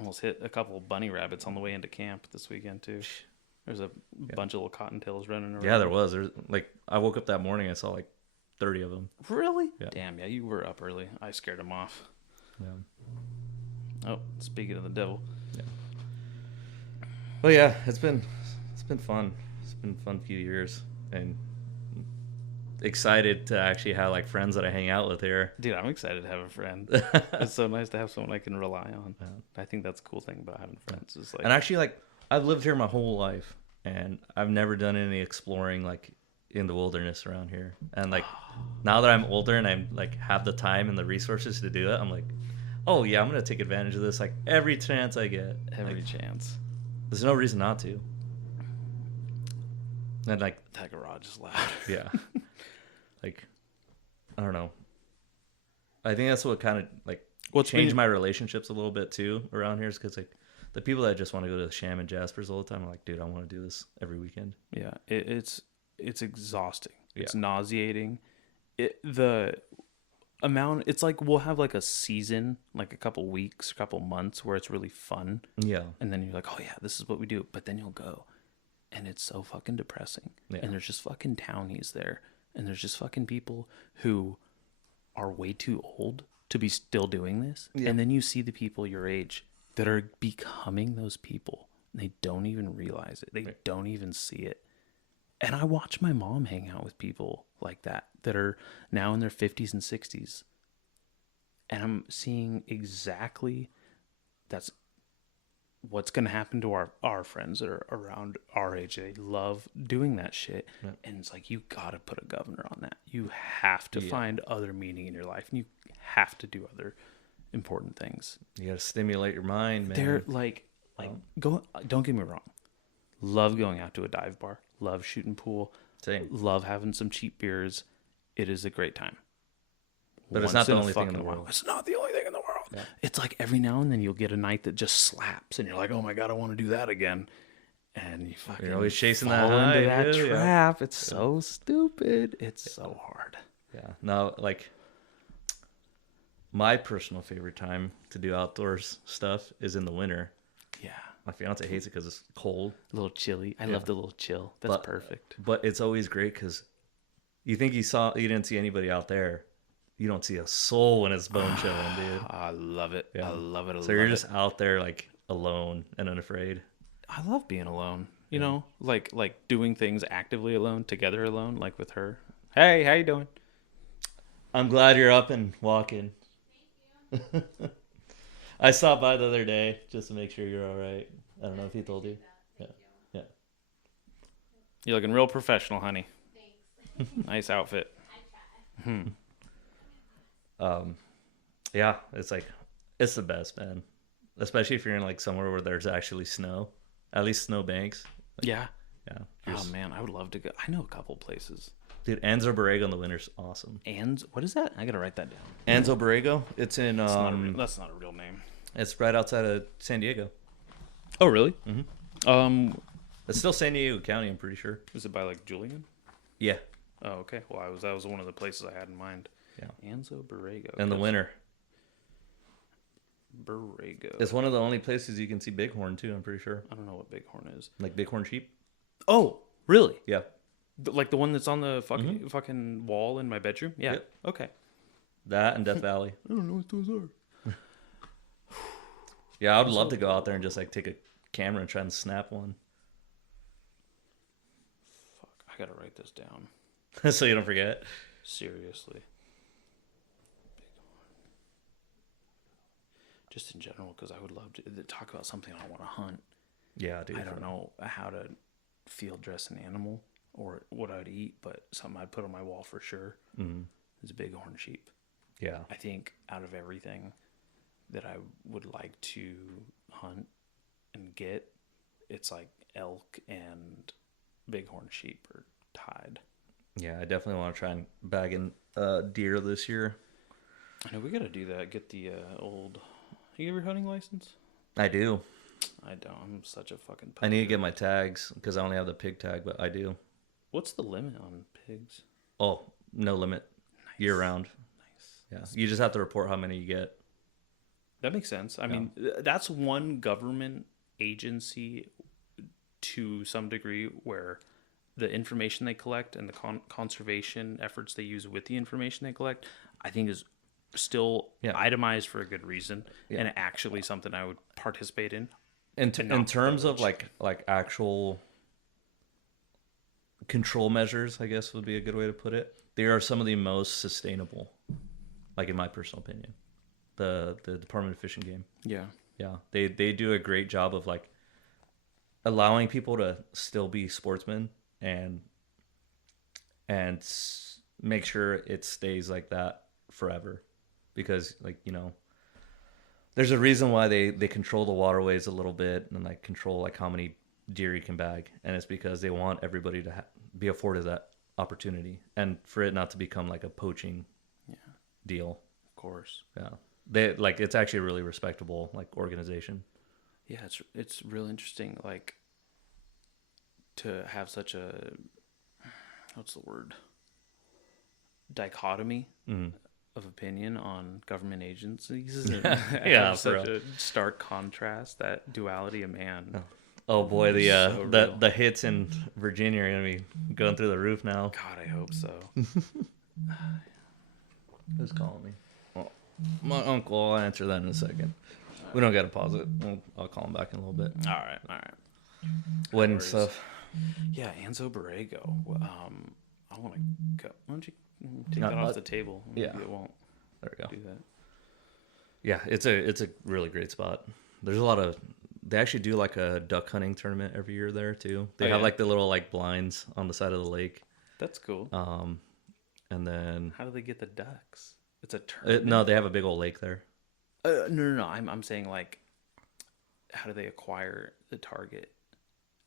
Almost hit a couple of bunny rabbits on the way into camp this weekend too. There's a bunch of little cottontails running around. Yeah, there was. There's like I woke up that morning, I saw like 30 of them. Really? Yeah. Damn, yeah, you were up early. I scared them off. Yeah. Oh, speaking of the devil. Well, yeah, it's been fun. It's been a fun few years, and excited to actually have like friends that I hang out with here. Dude, I'm excited to have a friend. It's so nice to have someone I can rely on. I think that's a cool thing about having friends. Is like, And actually, like I've lived here my whole life, and I've never done any exploring like in the wilderness around here. And like now that I'm older and I'm like have the time and the resources to do it, I'm like, oh yeah, I'm gonna take advantage of this like every chance I get. every Like, chance. there's no reason not to. And like That garage is loud. yeah, like I don't know. I think that's what kind of like changed my relationships a little bit too around here, is because like the people that just want to go to the Sham and Jaspers all the time are like, dude, I want to do this every weekend. Yeah, it's exhausting. It's Yeah. nauseating. The amount, it's like we'll have like a season, like a couple weeks, a couple months where it's really fun, Yeah, and then you're like, oh yeah, this is what we do. But then you'll go, and it's so fucking depressing. Yeah. And there's just fucking townies there, and there's just fucking people who are way too old to be still doing this. Yeah. And then you see the people your age that are becoming those people. And they don't even realize it. They don't even see it. And I watch my mom hang out with people like that are now in their 50s and 60s. And I'm seeing exactly that's what's going to happen to our friends that are around our age? They love doing that shit. Yeah. And it's like, you got to put a governor on that. You have to find other meaning in your life. And you have to do other important things. You got to stimulate your mind, man. They're go. Don't get me wrong. Love going out to a dive bar. Love shooting pool. Same. Love having some cheap beers. It is a great time. But it's not the only thing in the world. It's not the only thing in the world. Yeah. It's like every now and then you'll get a night that just slaps, and you're like, "Oh my god, I want to do that again." And you fucking You're always chasing fall that into high, that yeah. trap. It's so stupid. It's so hard. Yeah. Now, like, my personal favorite time to do outdoors stuff is in the winter. Yeah, My fiance hates it because it's cold. a little chilly. I love the little chill. That's perfect. But it's always great because you think you didn't see anybody out there. You don't see a soul when it's bone chilling, dude. I love it. Yeah. I love it. So you're just out there like alone and unafraid. I love being alone. You know, like doing things actively alone, together alone, like with her. Hey, how you doing? I'm glad you're up and walking. I stopped by the other day just to make sure you're all right. I don't know if he told you. Yeah. You're looking real professional, honey. Thanks. Nice outfit. Yeah, it's the best, man. Especially if you're in like somewhere where there's actually snow, at least snow banks. Yeah. Yeah. Oh man, I would love to go. I know a couple places. Dude, Anzo Borrego in the winter's awesome. What is that? I gotta write that down. Anzo Borrego, it's in That's not a real name. it's right outside of San Diego. Oh really? Mm-hmm. It's still San Diego County, I'm pretty sure. Is it by like Julian? Yeah. Oh okay. Well, that was one of the places I had in mind. Yeah. Anzo Borrego. In the winter. Borrego. It's one of the only places you can see bighorn too, I'm pretty sure. I don't know what bighorn is. Like bighorn sheep? Oh, really? Yeah. Like the one that's on the fucking wall in my bedroom? Yeah. Yep. Okay. That and Death Valley. I don't know what those are. Yeah, I would love to go out there and just like take a camera and try and snap one. Fuck, I gotta write this down. So you don't forget. Seriously. Just in general, because I would love to talk about something I want to hunt. Yeah, dude. I don't know how to field dress an animal or what I'd eat, but something I'd put on my wall for sure is a bighorn sheep. Yeah. I think out of everything that I would like to hunt and get, it's like elk and bighorn sheep are tied. Yeah, I definitely want to try and bag in deer this year. I know we gotta do that. Get the old. You get your hunting license? I do. I don't. I'm such a fucking. I need to get my tags because I only have the pig tag, but I do. What's the limit on pigs? Oh, no limit. Nice. Year round. Nice. Yeah. You just have to report how many you get. That makes sense. I mean, that's one government agency to some degree where the information they collect and the conservation efforts they use with the information they collect, I think is still itemized for a good reason and actually something I would participate in. In terms of like actual control measures, I guess would be a good way to put it. They are some of the most sustainable, like in my personal opinion. The Department of Fish and Game. Yeah. Yeah. They do a great job of like allowing people to still be sportsmen and make sure it stays like that forever. Because like, you know, there's a reason why they control the waterways a little bit and like control like how many deer you can bag, and it's because they want everybody to be afforded that opportunity and for it not to become like a poaching deal. Of course. Yeah, they like it's actually a really respectable like organization. Yeah, it's real interesting like to have such a what's the word, dichotomy of opinion on government agencies. Yeah, such a stark contrast, that duality of man. Oh boy, the hits in Virginia are gonna be going through the roof now. God, I hope so. Who's calling me? Well, my uncle. I'll answer that in a second. We don't gotta pause it. I'll call him back in a little bit. All right. Wedding stuff. Yeah, Anzo Borrego. I want to go. Why don't you take that off the table? Maybe it won't. There we go. Do that. Yeah, it's a really great spot. There's a lot of They actually do like a duck hunting tournament every year there too. They Oh, have yeah? like the little like blinds on the side of the lake. That's cool. And then How do they get the ducks? It's a tournament. no, they have a big old lake there. No. I'm saying like, how do they acquire the target?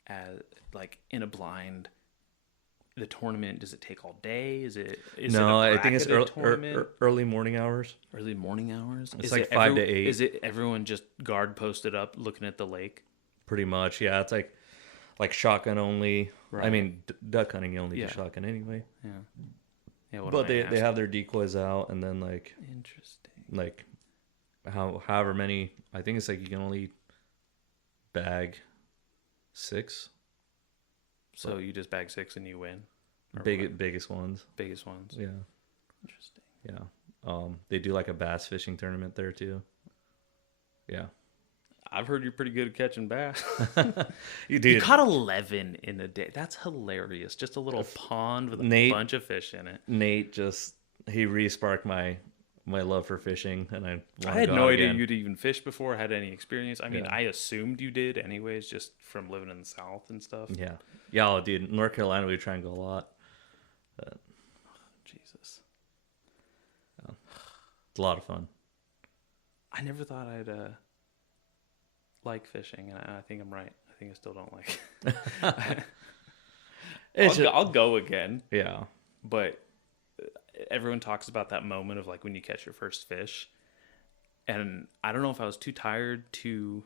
As like in a blind, the tournament, does it take all day? Is it I think it's tournament? early morning hours. Early morning hours. It's like 5 to 8. Is it everyone just guard posted up looking at the lake? Pretty much, yeah. It's like shotgun only. Right. I mean, duck hunting you only Yeah. do shotgun anyway. Yeah. Yeah. What But am I they asking? have their decoys out, and then like Interesting. however many. I think it's like you can only bag 6 So you just bag 6 and you win. Or biggest what? ones. Biggest ones. Yeah, Interesting. yeah. They do like a bass fishing tournament there too. Yeah, I've heard you're pretty good at catching bass. you You did. caught 11 in a day. That's hilarious. Just a little pond with a Nate- bunch of fish in it. Nate he re-sparked my love for fishing, and I I had go no out idea again. you'd even fished before, had any experience. I mean, Yeah. I assumed you did anyways, just from living in the South and stuff. Yeah, oh, dude. North Carolina, we try and go a lot. Jesus. It's a lot of fun. I never thought I'd like fishing, and I think I'm right. I think I still don't like it. I'll go again, Yeah. but everyone talks about that moment of like when you catch your first fish. And I don't know if I was too tired to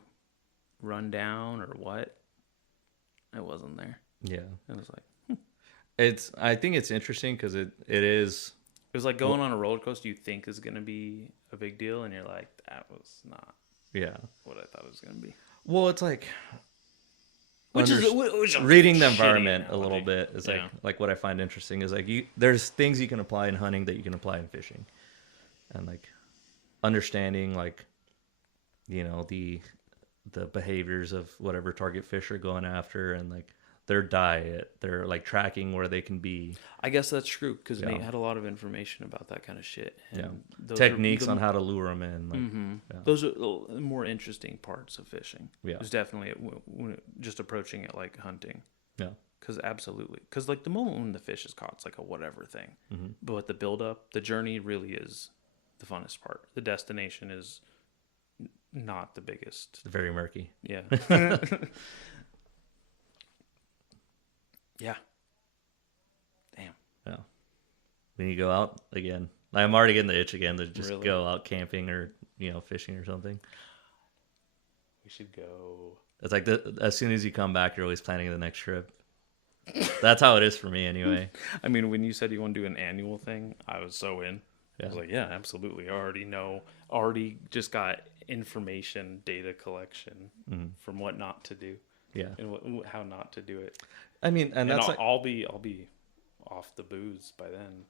run down or what. I wasn't there. Yeah. It was like, I think it's interesting because it is. it was like going on a roller coaster you think is going to be a big deal, and you're like, that was not Yeah. what I thought it was going to be. Well, it's like Which is reading the shitty environment a little analogy. bit is Yeah. like what I find interesting is like there's things you can apply in hunting that you can apply in fishing, and like understanding like the behaviors of whatever target fish are going after, and like their diet, they're like tracking where they can be. I guess that's true because Yeah. Nate had a lot of information about that kind of shit. And Yeah. those Techniques are on how to lure them in. Like, yeah. Those are the more interesting parts of fishing. Yeah. It's definitely just approaching it like hunting. Yeah. Because absolutely. Because like the moment when the fish is caught, it's like a whatever thing. Mm-hmm. But with the build up, the journey really is the funnest part. The destination is not the biggest. Very murky. Yeah. Yeah. Damn. Yeah. When you go out again, like, I'm already getting the itch again to just Really? go out camping or fishing or something. We should go. It's like as soon as you come back, you're always planning the next trip. That's how it is for me, anyway. I mean, when you said you want to do an annual thing, I was so in. Yeah. I was like, yeah, absolutely. I already know. Already just got information, data collection from what not to do. Yeah. And how not to do it. I mean, and that's I'll be off the booze by then.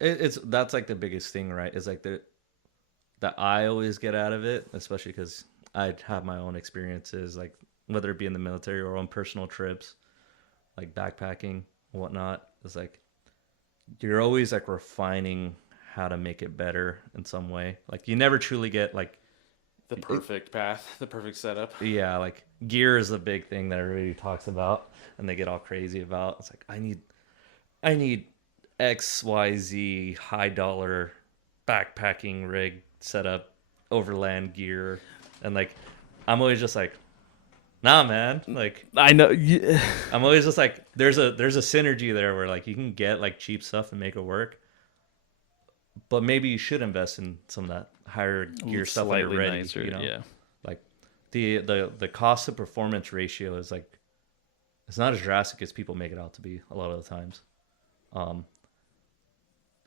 yeah. That's like the biggest thing, right? Is like that I always get out of it, especially because I have my own experiences, like whether it be in the military or on personal trips, like backpacking, whatnot. It's like you're always like refining how to make it better in some way. Like you never truly get like The perfect path, the perfect setup. yeah, like gear is a big thing that everybody talks about and they get all crazy about. It's like I need XYZ high dollar backpacking rig setup, overland gear, and like I'm always just like, nah, man. Like I know. I'm always just like, there's a synergy there where like you can get like cheap stuff and make it work, but maybe you should invest in some of that higher gear stuff when you're Slightly ready. nicer, yeah. Like the cost to performance ratio is like, it's not as drastic as people make it out to be a lot of the times.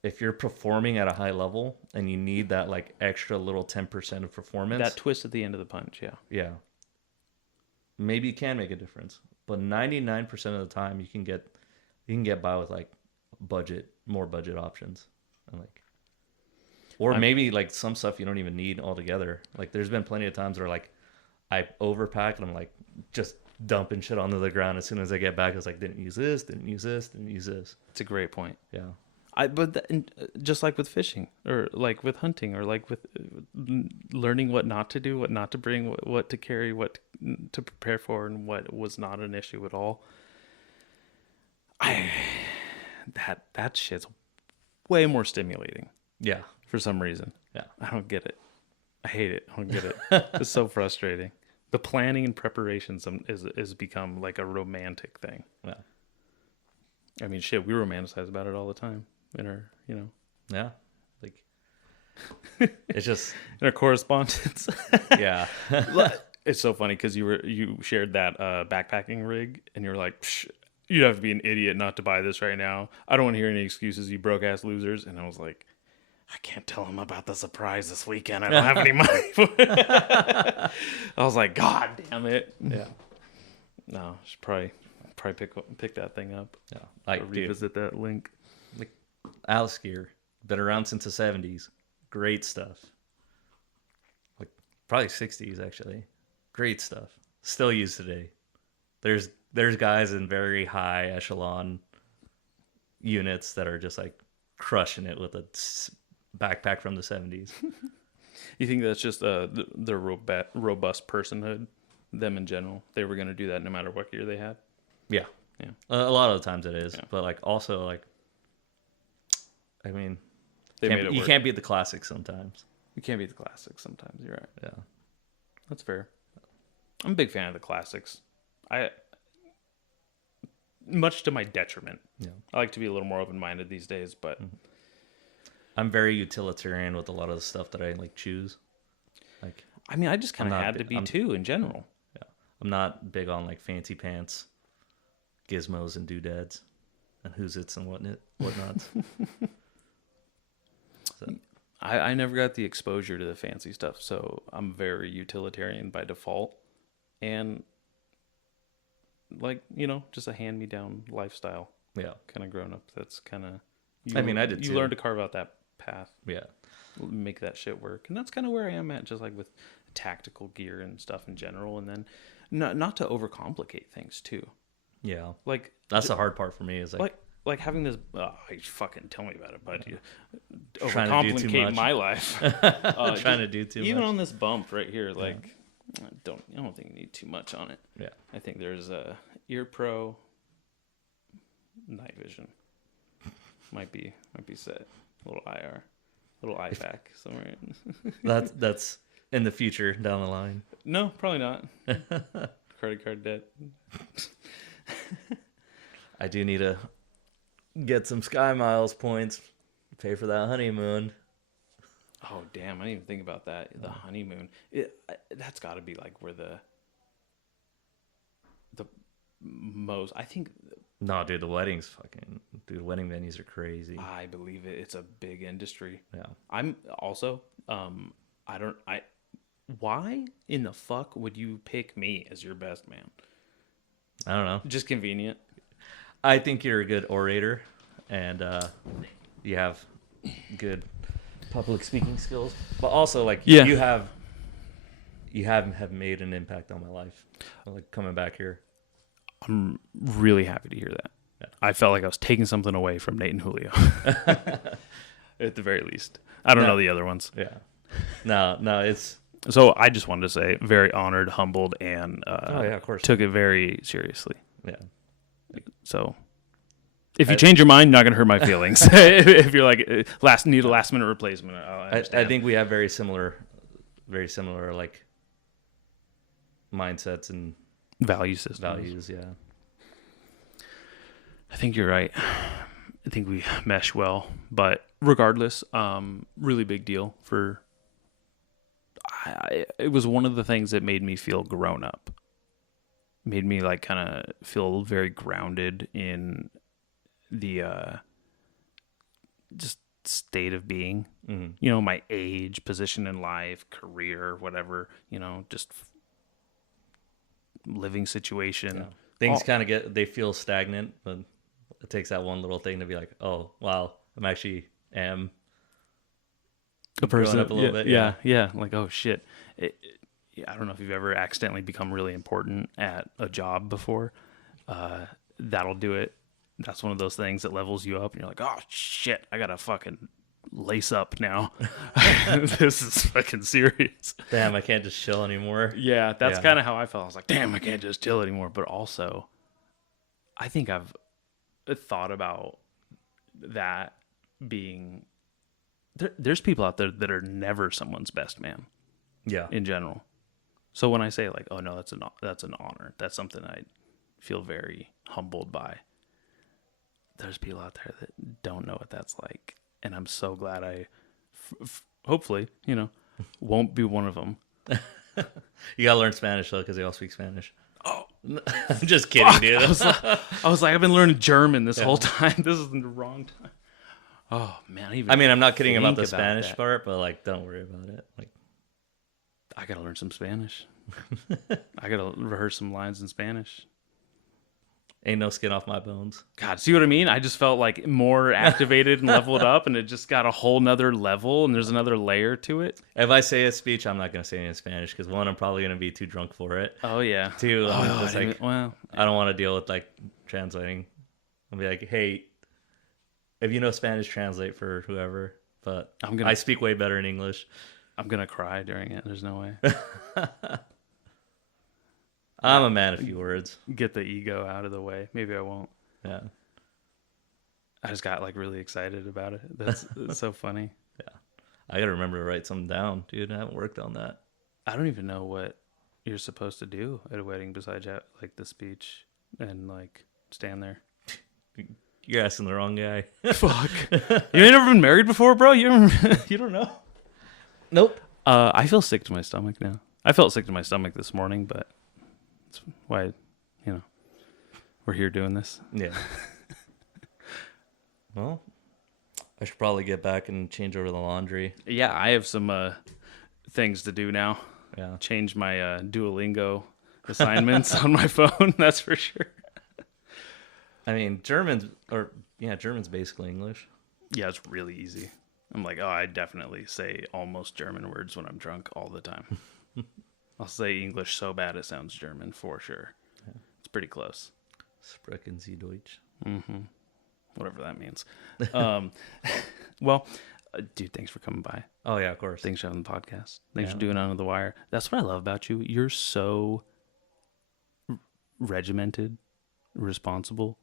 If you're performing at a high level and you need that like extra little 10% of performance, That twist at the end of the punch, yeah. yeah, maybe you can make a difference. But 99% of the time you can get by with like more budget options, and like, or maybe like some stuff you don't even need altogether. Like there's been plenty of times where like I overpack and I'm like just dumping shit onto the ground as soon as I get back. It's like didn't use this. It's a great point. Yeah. Just like with fishing, or like with hunting, or like with learning what not to do, what not to bring, what to carry, what to prepare for and what was not an issue at all. That shit's way more stimulating Yeah. for some reason. Yeah. I don't get it. I hate it. I don't get it. It's so frustrating. The planning and preparation is become like a romantic thing. Yeah. I mean, shit, we romanticize about it all the time in our, Yeah. Like, it's just, in our correspondence. yeah. It's so funny because you shared that backpacking rig and you were like, Psh, you'd have to be an idiot not to buy this right now. I don't want to hear any excuses, you broke ass losers. And I was like, I can't tell them about the surprise this weekend. I don't have any money for it. I was like, God damn it. Yeah. No, should probably pick that thing up. Yeah. Like, dude, revisit that link. like Alice gear, been around since the 70s. Great stuff. Like, probably 60s, actually. Great stuff. Still used today. There's guys in very high echelon units that are just like crushing it with a backpack from the 70s. You think that's just the robust personhood, them in general? They were going to do that no matter what gear they had? Yeah. Yeah. A lot of the times it is. Yeah. But like also like, I mean, They made it you work. can't beat the classics sometimes. You can't beat the classics sometimes. You're right. Yeah. That's fair. I'm a big fan of the classics. Much to my detriment. Yeah. I like to be a little more open-minded these days, but I'm very utilitarian with a lot of the stuff that I like choose. Like, I mean, I just kind of I'm not had to bi- be I'm- too in general. yeah, I'm not big on like fancy pants, gizmos and doodads, and who's its and whatnots. So, I never got the exposure to the fancy stuff, so I'm very utilitarian by default. And like, just a hand-me-down lifestyle yeah, kind of grown up. That's kind of... I mean, I did You too. learn to carve out that path. yeah, Make that shit work, and that's kind of where I am at, just like with tactical gear and stuff in general, and then not to overcomplicate things too. yeah. Like That's the hard part for me is like having this. Fucking tell me about it, bud. You Trying to do too overcomplicate much. my life. trying to do too even much. on this bump right here, like I don't think you need too much on it. Yeah, I think there's a Ear Pro, night vision. Might be set. A little IR. Little IFAC somewhere. that's in the future down the line. No, probably not. Credit card debt. I do need to get some Sky Miles points, pay for that honeymoon. Oh damn! I didn't even think about that. The honeymoon. That's got to be like where the most. I think. No, dude, the weddings wedding venues are crazy. I believe it. It's a big industry. Yeah. I'm also. Why in the fuck would you pick me as your best man? I don't know. Just convenient. I think you're a good orator, and you have good public speaking skills. But also, like, Yeah. you have made an impact on my life. Like coming back here. I'm really happy to hear that. Yeah. I felt like I was taking something away from Nate and Julio. At the very least. I don't know the other ones. Yeah. No, it's. So I just wanted to say, very honored, humbled, and of course. took it very seriously. Yeah. So if you change your mind, you're not going to hurt my feelings. If you're like, need a last minute replacement, I I think we have very similar like mindsets and value systems. values. Yeah. I think you're right. I think we mesh well, but regardless, really big deal for. It was one of the things that made me feel grown up. Made me like kind of feel very grounded in the just state of being. Mm-hmm. My age, position in life, career, whatever. Just living situation. Yeah. Things kind of they feel stagnant, but it takes that one little thing to be like, oh wow, am a person growing up a little bit. Yeah. Like, oh shit. I don't know if you've ever accidentally become really important at a job before. That'll do it. That's one of those things that levels you up, and you're like, oh shit, I gotta fucking lace up now. This is fucking serious. Damn, I can't just chill anymore. Yeah, that's Yeah. kind of how I felt. I was like, damn, I can't just chill anymore. But also, I think I've thought about that being there's people out there that are never someone's best man Yeah. in general. So when I say like, oh no, that's an honor. That's something I feel very humbled by. There's people out there that don't know what that's like, and I'm so glad I, hopefully, won't be one of them. You gotta learn Spanish though, because they all speak Spanish. Oh, I'm just kidding, dude. I was like, I've been learning German this whole time. This is the wrong time. Oh man, I mean, I'm not kidding about think the about Spanish that. part, but like, don't worry about it. Like, I gotta learn some Spanish. I gotta rehearse some lines in Spanish. ain't no skin off my bones. God, see what I mean? I just felt like more activated and leveled up, and it just got a whole nother level, and there's another layer to it. If I say a speech, I'm not gonna say it in Spanish because one, I'm probably gonna be too drunk for it. Oh yeah. Two, I'm just like, well, I don't want to deal with like translating. I'll be like, hey, if you know Spanish, translate for whoever. But I speak way better in English. I'm gonna cry during it. There's no way. I'm a man of few words. Get the ego out of the way. Maybe I won't. Yeah. I just got like really excited about it. That's so funny. I gotta remember to write something down, dude. I haven't worked on that. I don't even know what you're supposed to do at a wedding besides like the speech and like stand there. You're asking the wrong guy. Fuck. You ain't never been married before, bro? You don't know? Nope. I feel sick to my stomach now. I felt sick to my stomach this morning, but that's why, we're here doing this. Yeah. Well, I should probably get back and change over the laundry. Yeah, I have some things to do now. Yeah. Change my Duolingo assignments on my phone, that's for sure. I mean, German's basically English. Yeah, it's really easy. I'm like, oh, I definitely say almost German words when I'm drunk all the time. I'll say English so bad it sounds German for sure. Yeah. It's pretty close. Sprechen Sie Deutsch? Mm-hmm. Whatever that means. Well, dude, thanks for coming by. Oh, yeah, of course. Thanks for having the podcast. Thanks for doing Under the Wire. That's what I love about you. You're so regimented, responsible.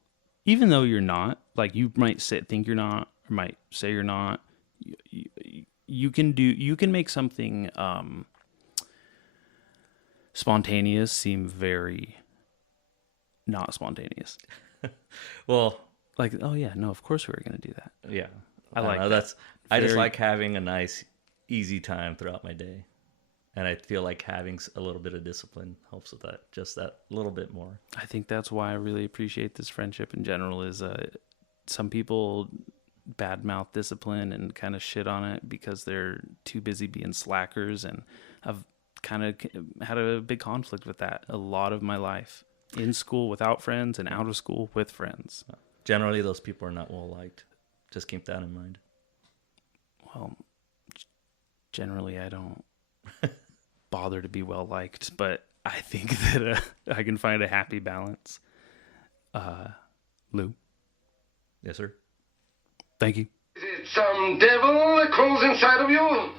Even though you're not, like you might think you're not, or might say you're not, you can make something spontaneous seem very not spontaneous. Well, like, oh yeah, no, of course we were going to do that. yeah. I like know, that. I just Very- like having a nice, easy time throughout my day. And I feel like having a little bit of discipline helps with that, just that little bit more. I think that's why I really appreciate this friendship in general is some people badmouth discipline and kind of shit on it because they're too busy being slackers, and I've kind of had a big conflict with that a lot of my life. In school without friends and out of school with friends. Generally, those people are not well liked. Just keep that in mind. Well, generally I don't bother to be well liked, but I think that I can find a happy balance. Lou, Yes, sir. thank you. Is it some devil that crawls inside of you?